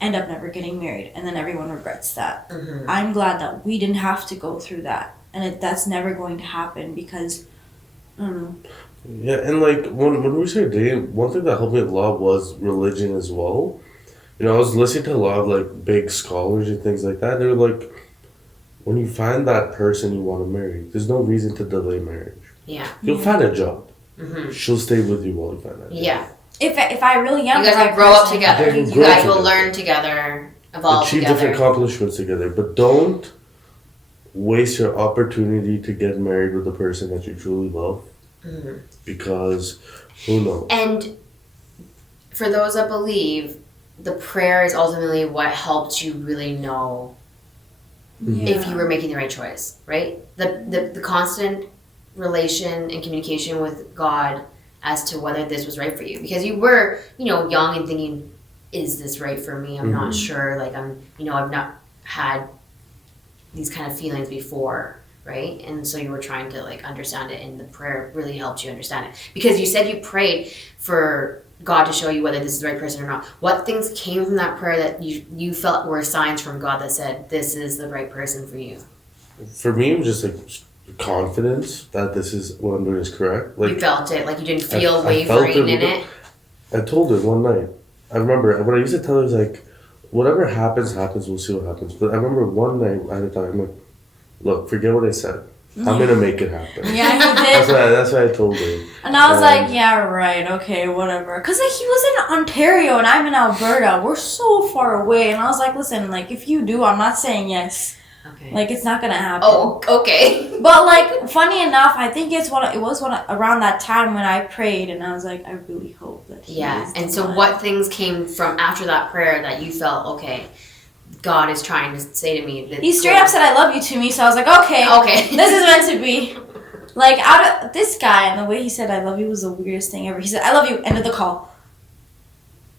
end up never getting married, and then everyone regrets that. Mm-hmm. I'm glad that we didn't have to go through that, and that's never going to happen because, I don't know. Yeah, and like when we started dating, one thing that helped me a lot was religion as well. You know, I was listening to a lot of like big scholars and things like that. They were like, when you find that person you want to marry, there's no reason to delay marriage. Yeah. You'll find a job. Mm-hmm. She'll stay with you while you find that job. Yeah. If I really am, you guys will grow up together. You You grow guys will together. learn together, evolve Achieve together. different accomplishments together, but don't waste your opportunity to get married with the person that you truly love. Mm-hmm. Because who knows? And for those that believe, the prayer is ultimately what helped you really know if you were making the right choice, right? The constant relation and communication with God as to whether this was right for you. Because you were, you know, young and thinking, is this right for me? I'm not sure. Like, I've not had these kind of feelings before, right? And so you were trying to, like, understand it, and the prayer really helped you understand it. Because you said you prayed for God to show you whether this is the right person or not. What things came from that prayer that you felt were signs from God that said, this is the right person for you? For me, it was just like confidence that this is what I'm doing is correct. Like, You felt it, like you didn't feel I felt wavering in it? I told her one night. I remember when I used to tell her, was like, whatever happens, we'll see what happens. But I remember one night I had a time, I'm like, look, forget what I said. I'm gonna make it happen. Yeah, he did. That's what I told her. And I was like, yeah, right, okay, whatever. Because, like, he was in Ontario and I'm in Alberta. We're so far away. And I was like, listen, like, if you do, I'm not saying yes. Okay. Like, it's not going to happen. Oh, okay. But, like, funny enough, I think it was around that time when I prayed. And I was like, I really hope that he is the And so one. what things came from after that prayer that you felt, okay, God is trying to say to me that He straight up said, I love you to me. So I was like, okay. This is meant to be. Like, out of this guy, and the way he said I love you was the weirdest thing ever. He said, I love you, ended the call.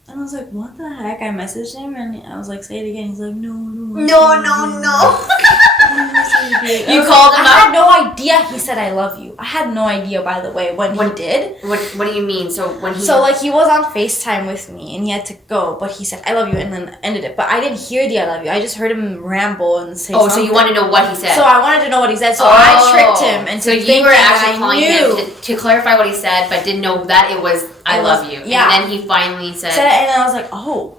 And I was like, what the heck? I messaged him, and I was like, say it again. He's like, no. No. You called him I up? had no idea he said I love you. I had no idea, by the way, when he did. What do you mean? So when he... So, like, he was on FaceTime with me, and he had to go, but he said, I love you, and then ended it. But I didn't hear the I love you. I just heard him ramble and say something. so you want to know what he said? So I wanted to know what he said, so I tricked him into so you thinking were actually I calling knew. him to clarify what he said, but didn't know that it was I love you. Yeah. And then he finally said... Said it, and then I was like, oh,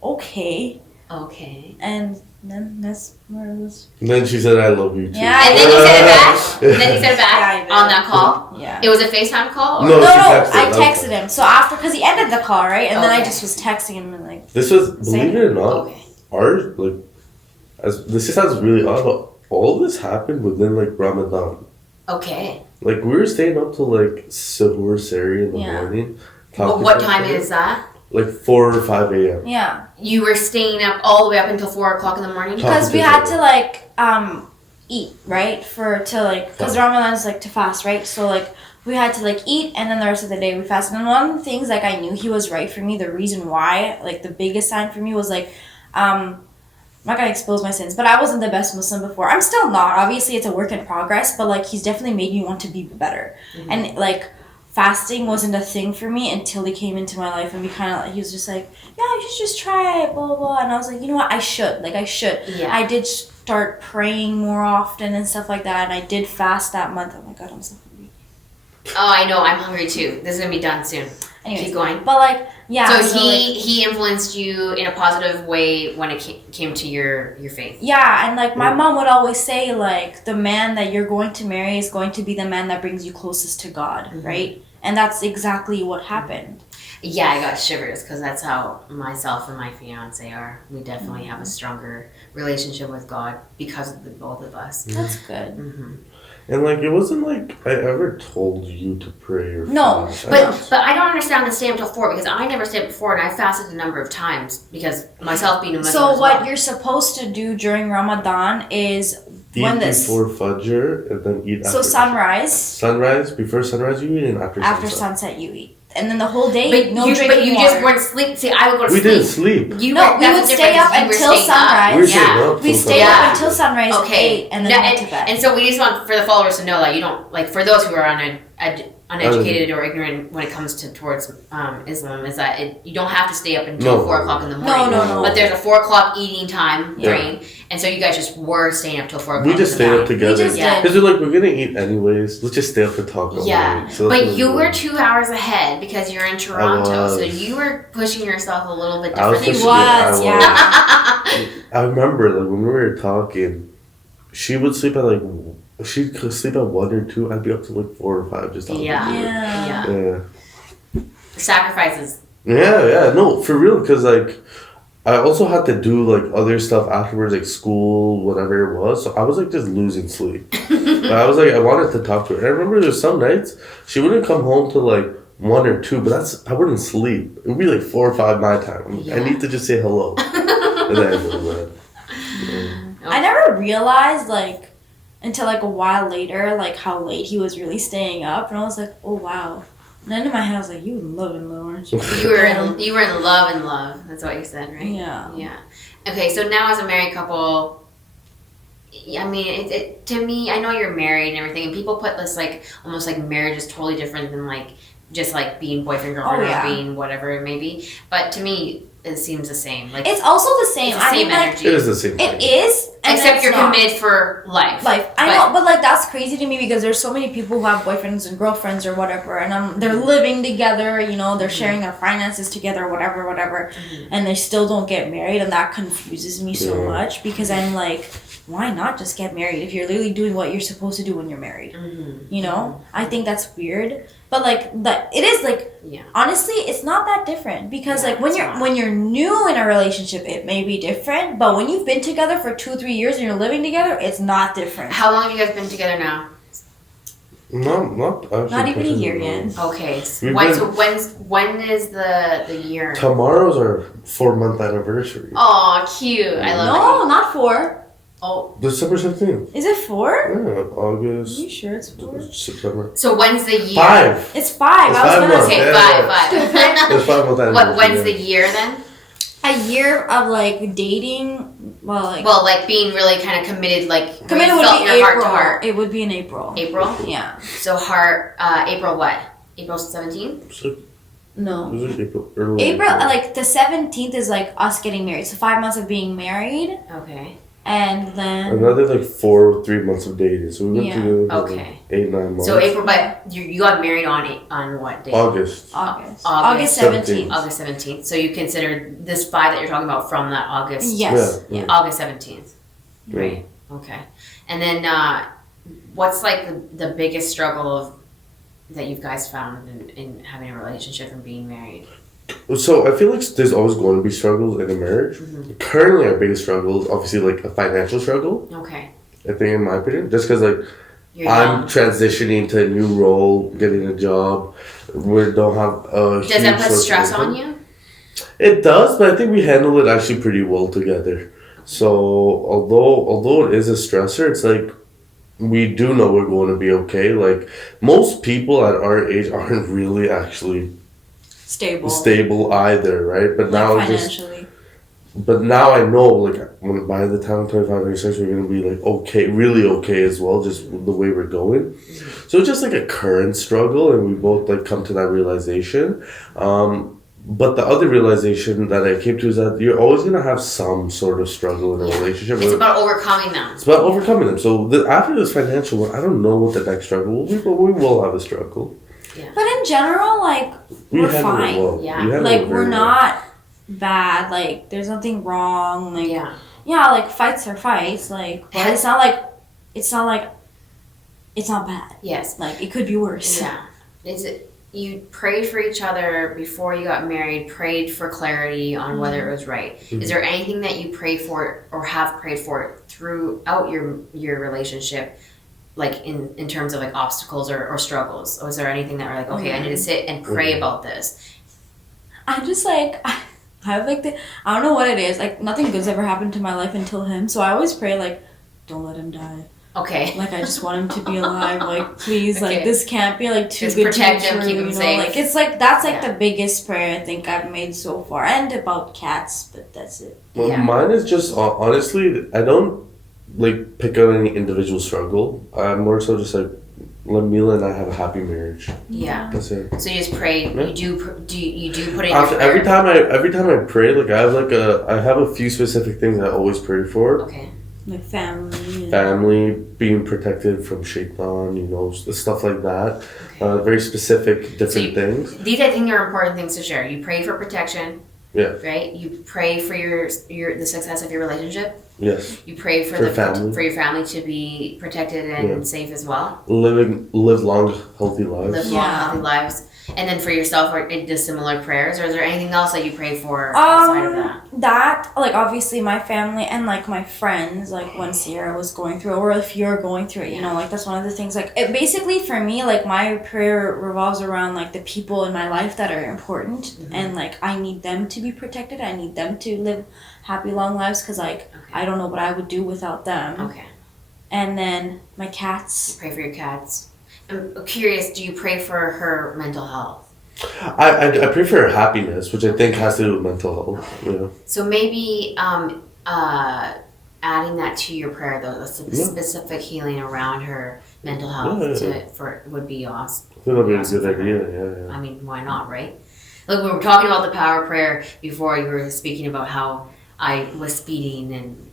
okay. Okay. And then that's where it was. And then she said, I love you too. Yeah. And then he said it back? Yeah, I did. On that call? Yeah. It was a FaceTime call? Or? No, No, she I texted. texted him. So after, because he ended the call, right? And then I Okay. just was texting him and like. This was, believe it or not, Okay. ours, like, this sounds really odd, but all this happened within, like, Ramadan. Okay. Like, we were staying up till, like, Sahur Sari in the morning. What time is that? Like 4 or 5 a.m. Yeah. You were staying up all the way up until 4 o'clock in the morning? Because we had to like eat, right? Because Ramadan is like to fast, right? So like we had to like eat, and then the rest of the day we fasted. And one of the things like I knew he was right for me. The reason why, like the biggest sign for me was like, I'm not gonna expose my sins, but I wasn't the best Muslim before. I'm still not. Obviously, it's a work in progress, but like he's definitely made me want to be better. Mm-hmm. And like fasting wasn't a thing for me until he came into my life, and he was just like, yeah, you should just try it, blah blah blah. And I was like, you know what, I should. Yeah. I did start praying more often and stuff like that, and I did fast that month. Oh my god, I'm so hungry. Oh, I know, I'm hungry too. This is gonna be done soon. Anyways, keep going. But like, yeah. So he influenced you in a positive way when it came to your faith. Yeah, and like my mom would always say, like, the man that you're going to marry is going to be the man that brings you closest to God, mm-hmm. right? And that's exactly what happened. Yeah, I got shivers because that's how myself and my fiance are. We definitely have a stronger relationship with God because of the both of us. That's good. Mm-hmm. And like it wasn't like I ever told you to pray or No, fast. But I don't understand the stay up till 4 because I never stayed up before and I fasted a number of times because myself being a Muslim. So as what well. you're supposed to do during Ramadan is Eat when this. before Fajr and then eat So after. sunrise. Before sunrise you eat and after After sunset. sunset you eat, and then the whole day But no you drinking just water. weren't sleep. See, I would go to We sleep. didn't sleep. You No, were, we that's would the stay difference. up You were until staying up. sunrise. We were Yeah. staying up We till stayed sunrise. up until sunrise, ate, and then No, went to bed. and so we just want for the followers to know that you don't like for those who are uneducated or ignorant when it comes to towards Islam is that you don't have to stay up until 4 o'clock in the morning. No. But there's a 4 o'clock eating time Yeah. frame, and so you guys just were staying up till 4 o'clock. We just in the stayed up morning. together. just did. Because we're like, we're gonna eat anyways. Let's just stay up and talk all Yeah, night. So that's but what you we were did. 2 hours ahead because you're in Toronto, so was. you were pushing yourself a little bit I was differently. He pushing- was, I yeah. I remember like when we were talking, she would sleep at like she'd sleep at 1 or 2. I'd be up to like 4 or 5 just talking Yeah. to her. Yeah. Yeah. Sacrifices. Yeah, no, for real, because like I also had to do like other stuff afterwards, like school, whatever it was. So I was like just losing sleep. But I was like, I wanted to talk to her. And I remember there's some nights she wouldn't come home till like 1 or 2, but I wouldn't sleep. It would be like 4 or 5 my time. Yeah. I need to just say hello. And then I go to bed. Yeah. I never realized like until like a while later like how late he was really staying up, and I was like, oh wow. And then in my head I was like, you in love, aren't you? You were in love and love. That's what you said, right? Yeah. Yeah. Okay, so now as a married couple, I mean, to me, I know you're married and everything, and people put this like almost like marriage is totally different than like just like being boyfriend girlfriend Oh, yeah. or being whatever it may be. But to me, it seems the same. Like It's also the same. it's the same energy. It is the same thing. It is, and Except it's you're not. committed for life. I know, but like that's crazy to me because there's so many people who have boyfriends and girlfriends or whatever, and they're living together. You know, they're sharing their finances together, whatever, and they still don't get married, and that confuses me so Yeah. much because I'm like, why not just get married if you're literally doing what you're supposed to do when you're married? Mm-hmm. You know, I think that's weird, but like it is like Yeah. honestly, it's not that different because Yeah, like when it's you're not. when you're new in a relationship, it may be different, but when you've been together for 2-3 years and you're living together, it's not different. How long have you guys been together now? Not actually. Not even a year personally. yet. Okay. We've When is the year? Tomorrow's our 4-month anniversary. Oh, cute. I love No, not 4. Oh, December 17th. Is it 4? Yeah, Are August, you sure it's 4? September. so when's the year? 5. It's 5. It's I was 5 gonna months. say Okay, Yeah, five. It's 5-month anniversary. What? When's the yeah. year then? a year of like dating. Well, Like being really kind of committed, like where committed you would felt be your April. heart to heart. It would be in April. April. Yeah. So April what? April 17th. It's like, No. it was like April. Early April, like the 17th is like us getting married. So 5 months of being married, Okay. and then Another like 3 months of dating. So we went Yeah. together for Okay. like 8-9 months. So April, but you got married on what date? August. August. August 17th. August 17th. So you consider this 5 that you're talking about from that August. Yes. Yeah. Yeah. August 17th. Yeah. Right. Okay. And then what's like the biggest struggle that you guys found in having a relationship and being married? So I feel like there's always going to be struggles in a marriage. Mm-hmm. Currently, our biggest struggle is obviously like a financial struggle. Okay. I think, in my opinion, just because like You're I'm young. transitioning to a new role, getting a job. We don't have a Does that put stress on you? It does, but I think we handle it actually pretty well together. So although it is a stressor, it's like we do know we're going to be okay. Like most people at our age aren't really actually stable either, right? But Like now financially. but now I know, like, when by the time I'm 25, 26, we're going to be, like, okay, really okay as well, just the way we're going. So it's just, like, a current struggle, and we both, like, come to that realization. But the other realization that I came to is that you're always going to have some sort of struggle in a relationship. It's about overcoming them. It's about overcoming them. So after this financial one, I don't know what the next struggle will be, but we will have a struggle. But in general, like, we're handle it fine. well. Yeah. We handle Like, it we're very well. not bad. Like, there's nothing wrong. Like, yeah, like, fights are fights. Like, but it's not bad. Yes. Like, it could be worse. Yeah. Is it you prayed for each other before you got married, prayed for clarity on whether it was right. Mm-hmm. Is there anything that you prayed for or have prayed for throughout your relationship, like in terms of like obstacles or struggles? Or is there anything that we're like, okay, I need to sit and pray about this? I just like I have like I don't know what it is. Like nothing good's ever happened to my life until him. So I always pray like, don't let him die. Okay. Like I just want him to be alive. Like please, Okay. like this can't be like too Just good protect to be him, true. keep You him know, safe. like it's like that's like Yeah. the biggest prayer I think I've made so far, and about cats, but that's it. Well, Yeah. mine is just honestly, I don't like pick out any individual struggle. I'm more so just like, let Mila and I have a happy marriage. Yeah. That's it. So you just pray. Yeah. You do put in After, your prayer? every time I pray, like I have a few specific things I always pray for. Okay. Like family. And Family, being protected from shaitan, you know, stuff like that. Very specific, different things. These I think are important things to share. You pray for protection. Yeah. Right. You pray for your the success of your relationship. Yes. You pray for your family to be protected and safe as well. Live long, healthy lives. Live long, healthy lives. And then for yourself, are it does similar prayers, or is there anything else that you pray for outside of that? That, like, obviously my family and, like, my friends, like, when Sierra was going through it, or if you're going through it, you know, like, that's one of the things, like, it basically, for me, like, my prayer revolves around, like, the people in my life that are important, and, like, I need them to be protected, I need them to live happy, long lives, because, like, I don't know what I would do without them. Okay. And then my cats. You pray for your cats. I'm curious, do you pray for her mental health? I pray for her happiness, which I think has to do with mental health. You know. So maybe adding that to your prayer, though, the specific healing around her mental health would be awesome. I think that'd be a good idea. Yeah. I mean, why not, right? Like we were talking about the power of prayer before. You were speaking about how I was speeding and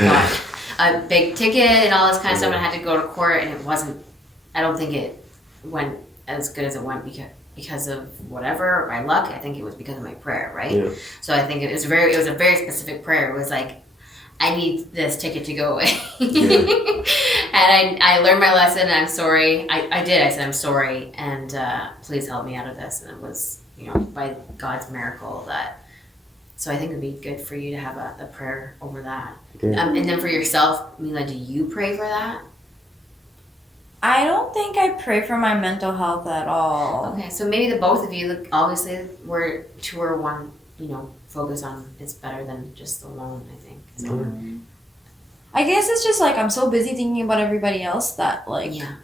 got a big ticket and all this kind of stuff, and I had to go to court, and it wasn't. I don't think it went as good as it went because of whatever, my luck. I think it was because of my prayer, right? Yeah. So I think it was a very specific prayer. It was like, I need this ticket to go away. And I learned my lesson, and I'm sorry. I did. I said, I'm sorry, and please help me out of this. And it was, by God's miracle that. So I think it would be good for you to have a prayer over that. Yeah. And then for yourself, Mila, do you pray for that? I don't think I pray for my mental health at all. Okay, so maybe the both of you, obviously, we're two or one, focus on it's better than just alone, I think. So, I guess it's just, like, I'm so busy thinking about everybody else that, like... yeah.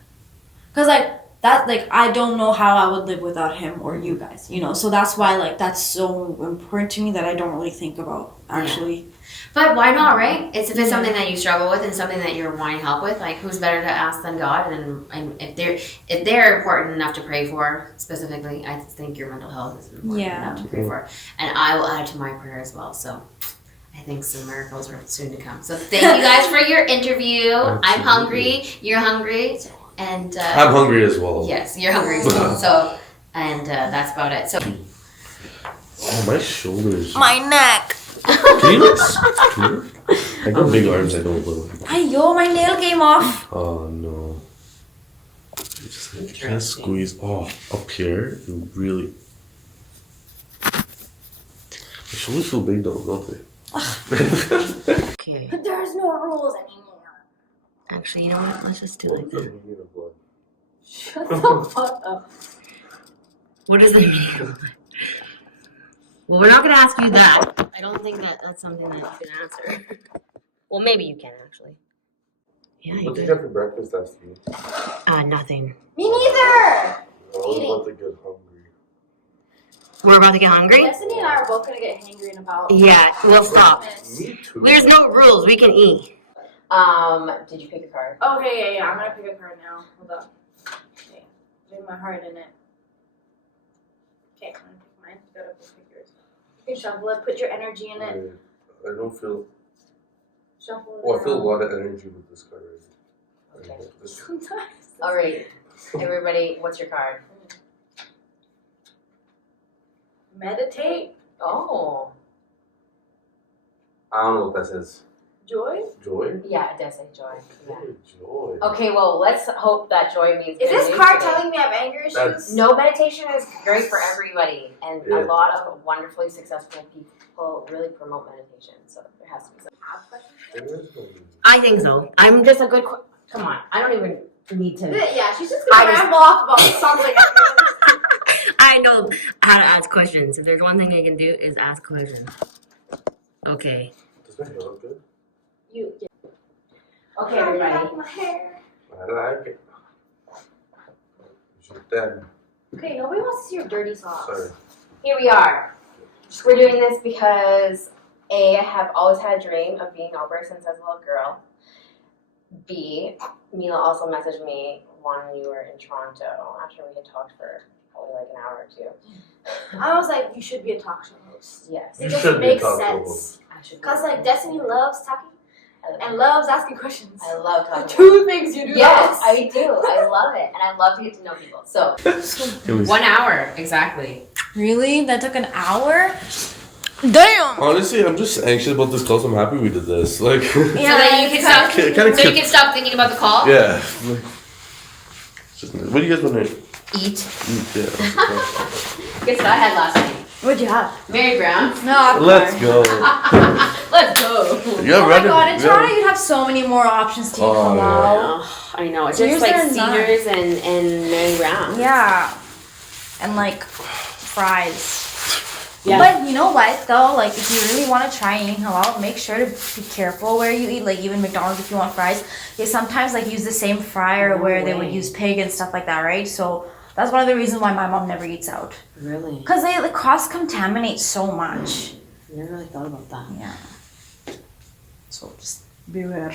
Because, like, that, like, I don't know how I would live without him or you guys, So that's why, like, that's so important to me that I don't really think about, actually. Yeah. But why not, right? If it's something that you struggle with and something that you're wanting help with, like, who's better to ask than God? And if they're important enough to pray for, specifically, I think your mental health is important enough to pray for. And I will add to my prayer as well, so... I think some miracles are soon to come. So thank you guys for your interview. I'm hungry. You're hungry. And I'm hungry as well. Yes, you're hungry as well. So, and that's about it. So, oh, my shoulders. My neck. Can you not scoot? I got big arms. I don't little. Ayo, my nail came off. Oh no. You just can't squeeze. Oh, up here, you really. My shoulders feel big though, don't they? okay. There's no rules anymore. Actually, you know what? Let's just do like that. Shut the fuck up. What is the meaning of that? Well, we're not going to ask you that. I don't think that's something that you can answer. Well, maybe you can, actually. Yeah, What did you have for breakfast last week? Nothing. Me neither. I was about to get hungry. We're about to get hungry? Destiny and I are both going to get hangry in about... Yeah, we'll stop. Me too. There's no rules. We can eat. Did you pick a card? Okay, yeah. I'm going to pick a card now. Hold on. Okay. Put my heart in it. Okay, I'm going to pick mine. You gotta pick yours. Okay, shuffle it. Put your energy in it. I don't feel... Shuffle it. Well, I feel a lot of energy with this card. Okay. Sometimes. All right. Everybody, what's your card? Meditate. Oh. I don't know what that says. Joy? Joy? Yeah, it does say joy. Yeah. Joy. Okay, well, let's hope that joy means Is good this news card today. telling me I have anger issues? No, meditation is great for everybody, and Yeah. a lot of wonderfully successful people really promote meditation, so there has to be some. There is no reason. I think so. I'm just a good Come on, I don't even need to. Yeah, she's just gonna ramble off about something. I know how to ask questions. If there's one thing I can do is ask questions. Okay. Does my hair look good? Okay, everybody. My hair. I like it. Then, Okay, nobody wants to see your dirty socks. sorry. Here we are. We're doing this because A, I have always had a dream of being Albert since I was a little girl. B, Mila also messaged me when you were in Toronto after we had talked for probably like an hour or two. I was like, you should be a talk show host. Yes. It You just should be a makes talk show sense. host. I should be. Cause like Destiny loves talking I and loves asking questions. love The talking. two things you do Yes, best. I do. I love it. And I love to get to know people. So, 1 hour, exactly. Really? That took an hour? Damn! Honestly, I'm just anxious about this call, so I'm happy we did this. Like, So that you can stop. Kinda So you can stop thinking about the call. yeah. What do you guys want to Eat. eat? Yeah. guess what I had last night? What'd you have? Mary Brown. No, Let's go. Let's go. Yeah, Oh my god, in Toronto you'd have so many more options to eat Oh, halal. Oh, I know. It's So just yours like are not. Cedars and Mary Brown. Yeah. And like fries. Yeah. But you know what though? Like if you really want to try and eat halal, make sure to be careful where you eat. Like even McDonald's if you want fries, they sometimes like use the same fryer No where they would way. use pig and stuff like that, right? So that's one of the reasons why my mom never eats out. Really? Cause they like cross-contaminate so much. Never really thought about that. Yeah. So just beware.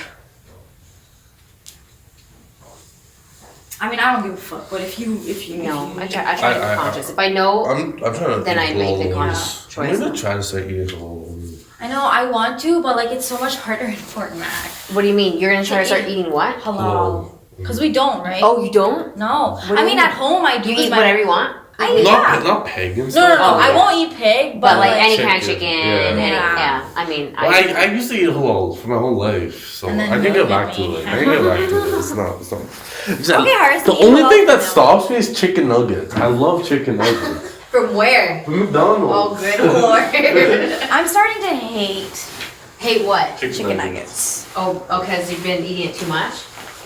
I mean, I don't give a fuck, but if you No, I if try to be conscious. If I know, I'm trying to. Then I make the roll conscious this. choice. I'm gonna try to start eating whole. I know I want to, but like it's so much harder in Fort Mac. what do you mean? You're gonna try to start eating what? Halal. Cause we don't, right? Oh, you don't? No. What do I you mean, mean? at home I do. You with eat my- whatever you want? Not pagan No, stuff. I won't eat pig, But but like like any kind of chicken, chicken, yeah. any, Yeah. yeah. I mean, I used to eat halal for my whole life, so And then I can you get look at back to me. it. I can get back to it. It's not. Okay, Haris, The eat only halal thing that for now. stops me is chicken nuggets. I love chicken nuggets. From where? From McDonald's. Oh, good lord. I'm starting to hate Hate what? chicken nuggets. Oh, because you've been eating it too much?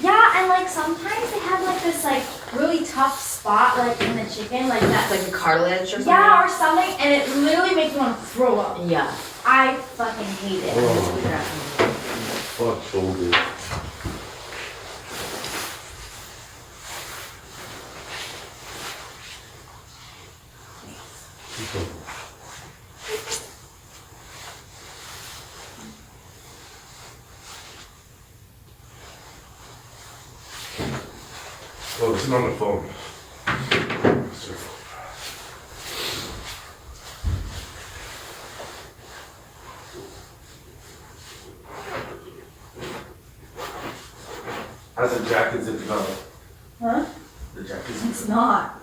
Yeah, and like sometimes they have like this like really tough spot like in the chicken, like that. Like a cartilage or something? Yeah, or something, and it literally makes me want to throw up. Yeah. I fucking hate it. Oh. Fuck shoulder. Oh, it's on the phone. It's your phone. How's the jacket zipping up? Huh? The jacket It's zipping not.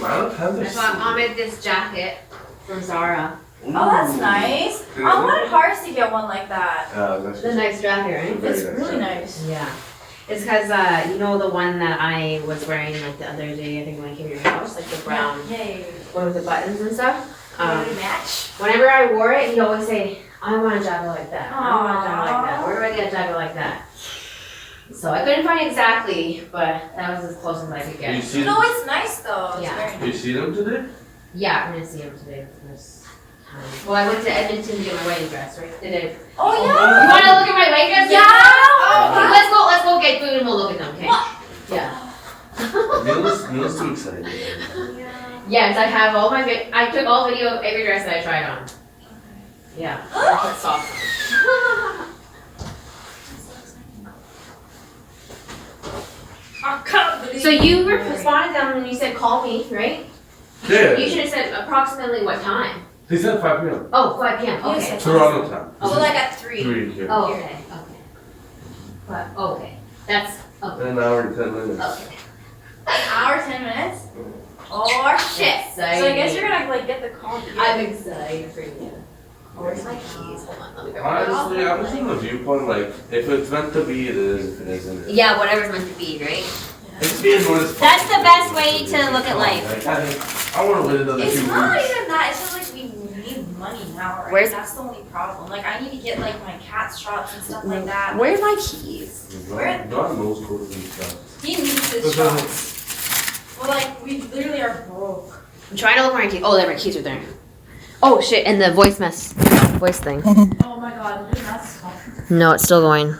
My left hands are I bought Ahmed this jacket from Zara. Oh, that's nice. I wanted Haris to get one like that. That's It's a nice jacket, right? Very It's nice, really yeah. nice. Yeah. It's because, you know the one that I was wearing like the other day, I think when I came to your house, like the brown Yay. one with the buttons and stuff? Really match. Whenever I wore it, he'd always say, I want a jacket like that. I want a jacket like that. Aww. Where do I get a jacket like that? So I couldn't find exactly, but that was as close as I could You get. see, No, it's nice though. It's Yeah. very you see them today? Yeah, I'm gonna see him today for this time. Well, I went to Edmonton to get my wedding dress, right? Did I? Oh You yeah. wanna look at my wedding dress? Yeah. Oh, let's go get food and we'll look at them, okay? Yeah. Neil's too excited. Yes, I have all my I took all video of every dress that I tried on. Yeah. I put socks on. I can't believe So you responded to them and you said call me, right? Yeah. You should have said approximately what time? He said 5 p.m. Oh, 5 p.m. Okay. Yes. Toronto time. Oh, So like at 3. 3 here. Oh, okay. Okay. But, okay. That's okay. An hour and 10 minutes. Okay. An hour, 10 minutes? Oh shit. So I guess you're gonna like get the call. I'm excited for you. Oh, where's my keys? Hold on, let me grab Honestly, I'm just in the viewpoint like, if it's meant to be, it is. If it isn't, it Yeah, whatever's meant to be, right? Yeah. It's being noticed. That's the best way to look at life. I want to win another 2 It's weeks. not even that. It's just like we need money now, right? Where's- That's the only problem. Like I need to get like my cat's shots and stuff like that. Where's my keys? God knows what to do stuff. He needs his shots. Well, like we literally are broke. I'm trying to look for my keys. Oh, there, my keys are there. Oh shit! And the voice thing. Oh my god, look at that stuff. No, it's still going.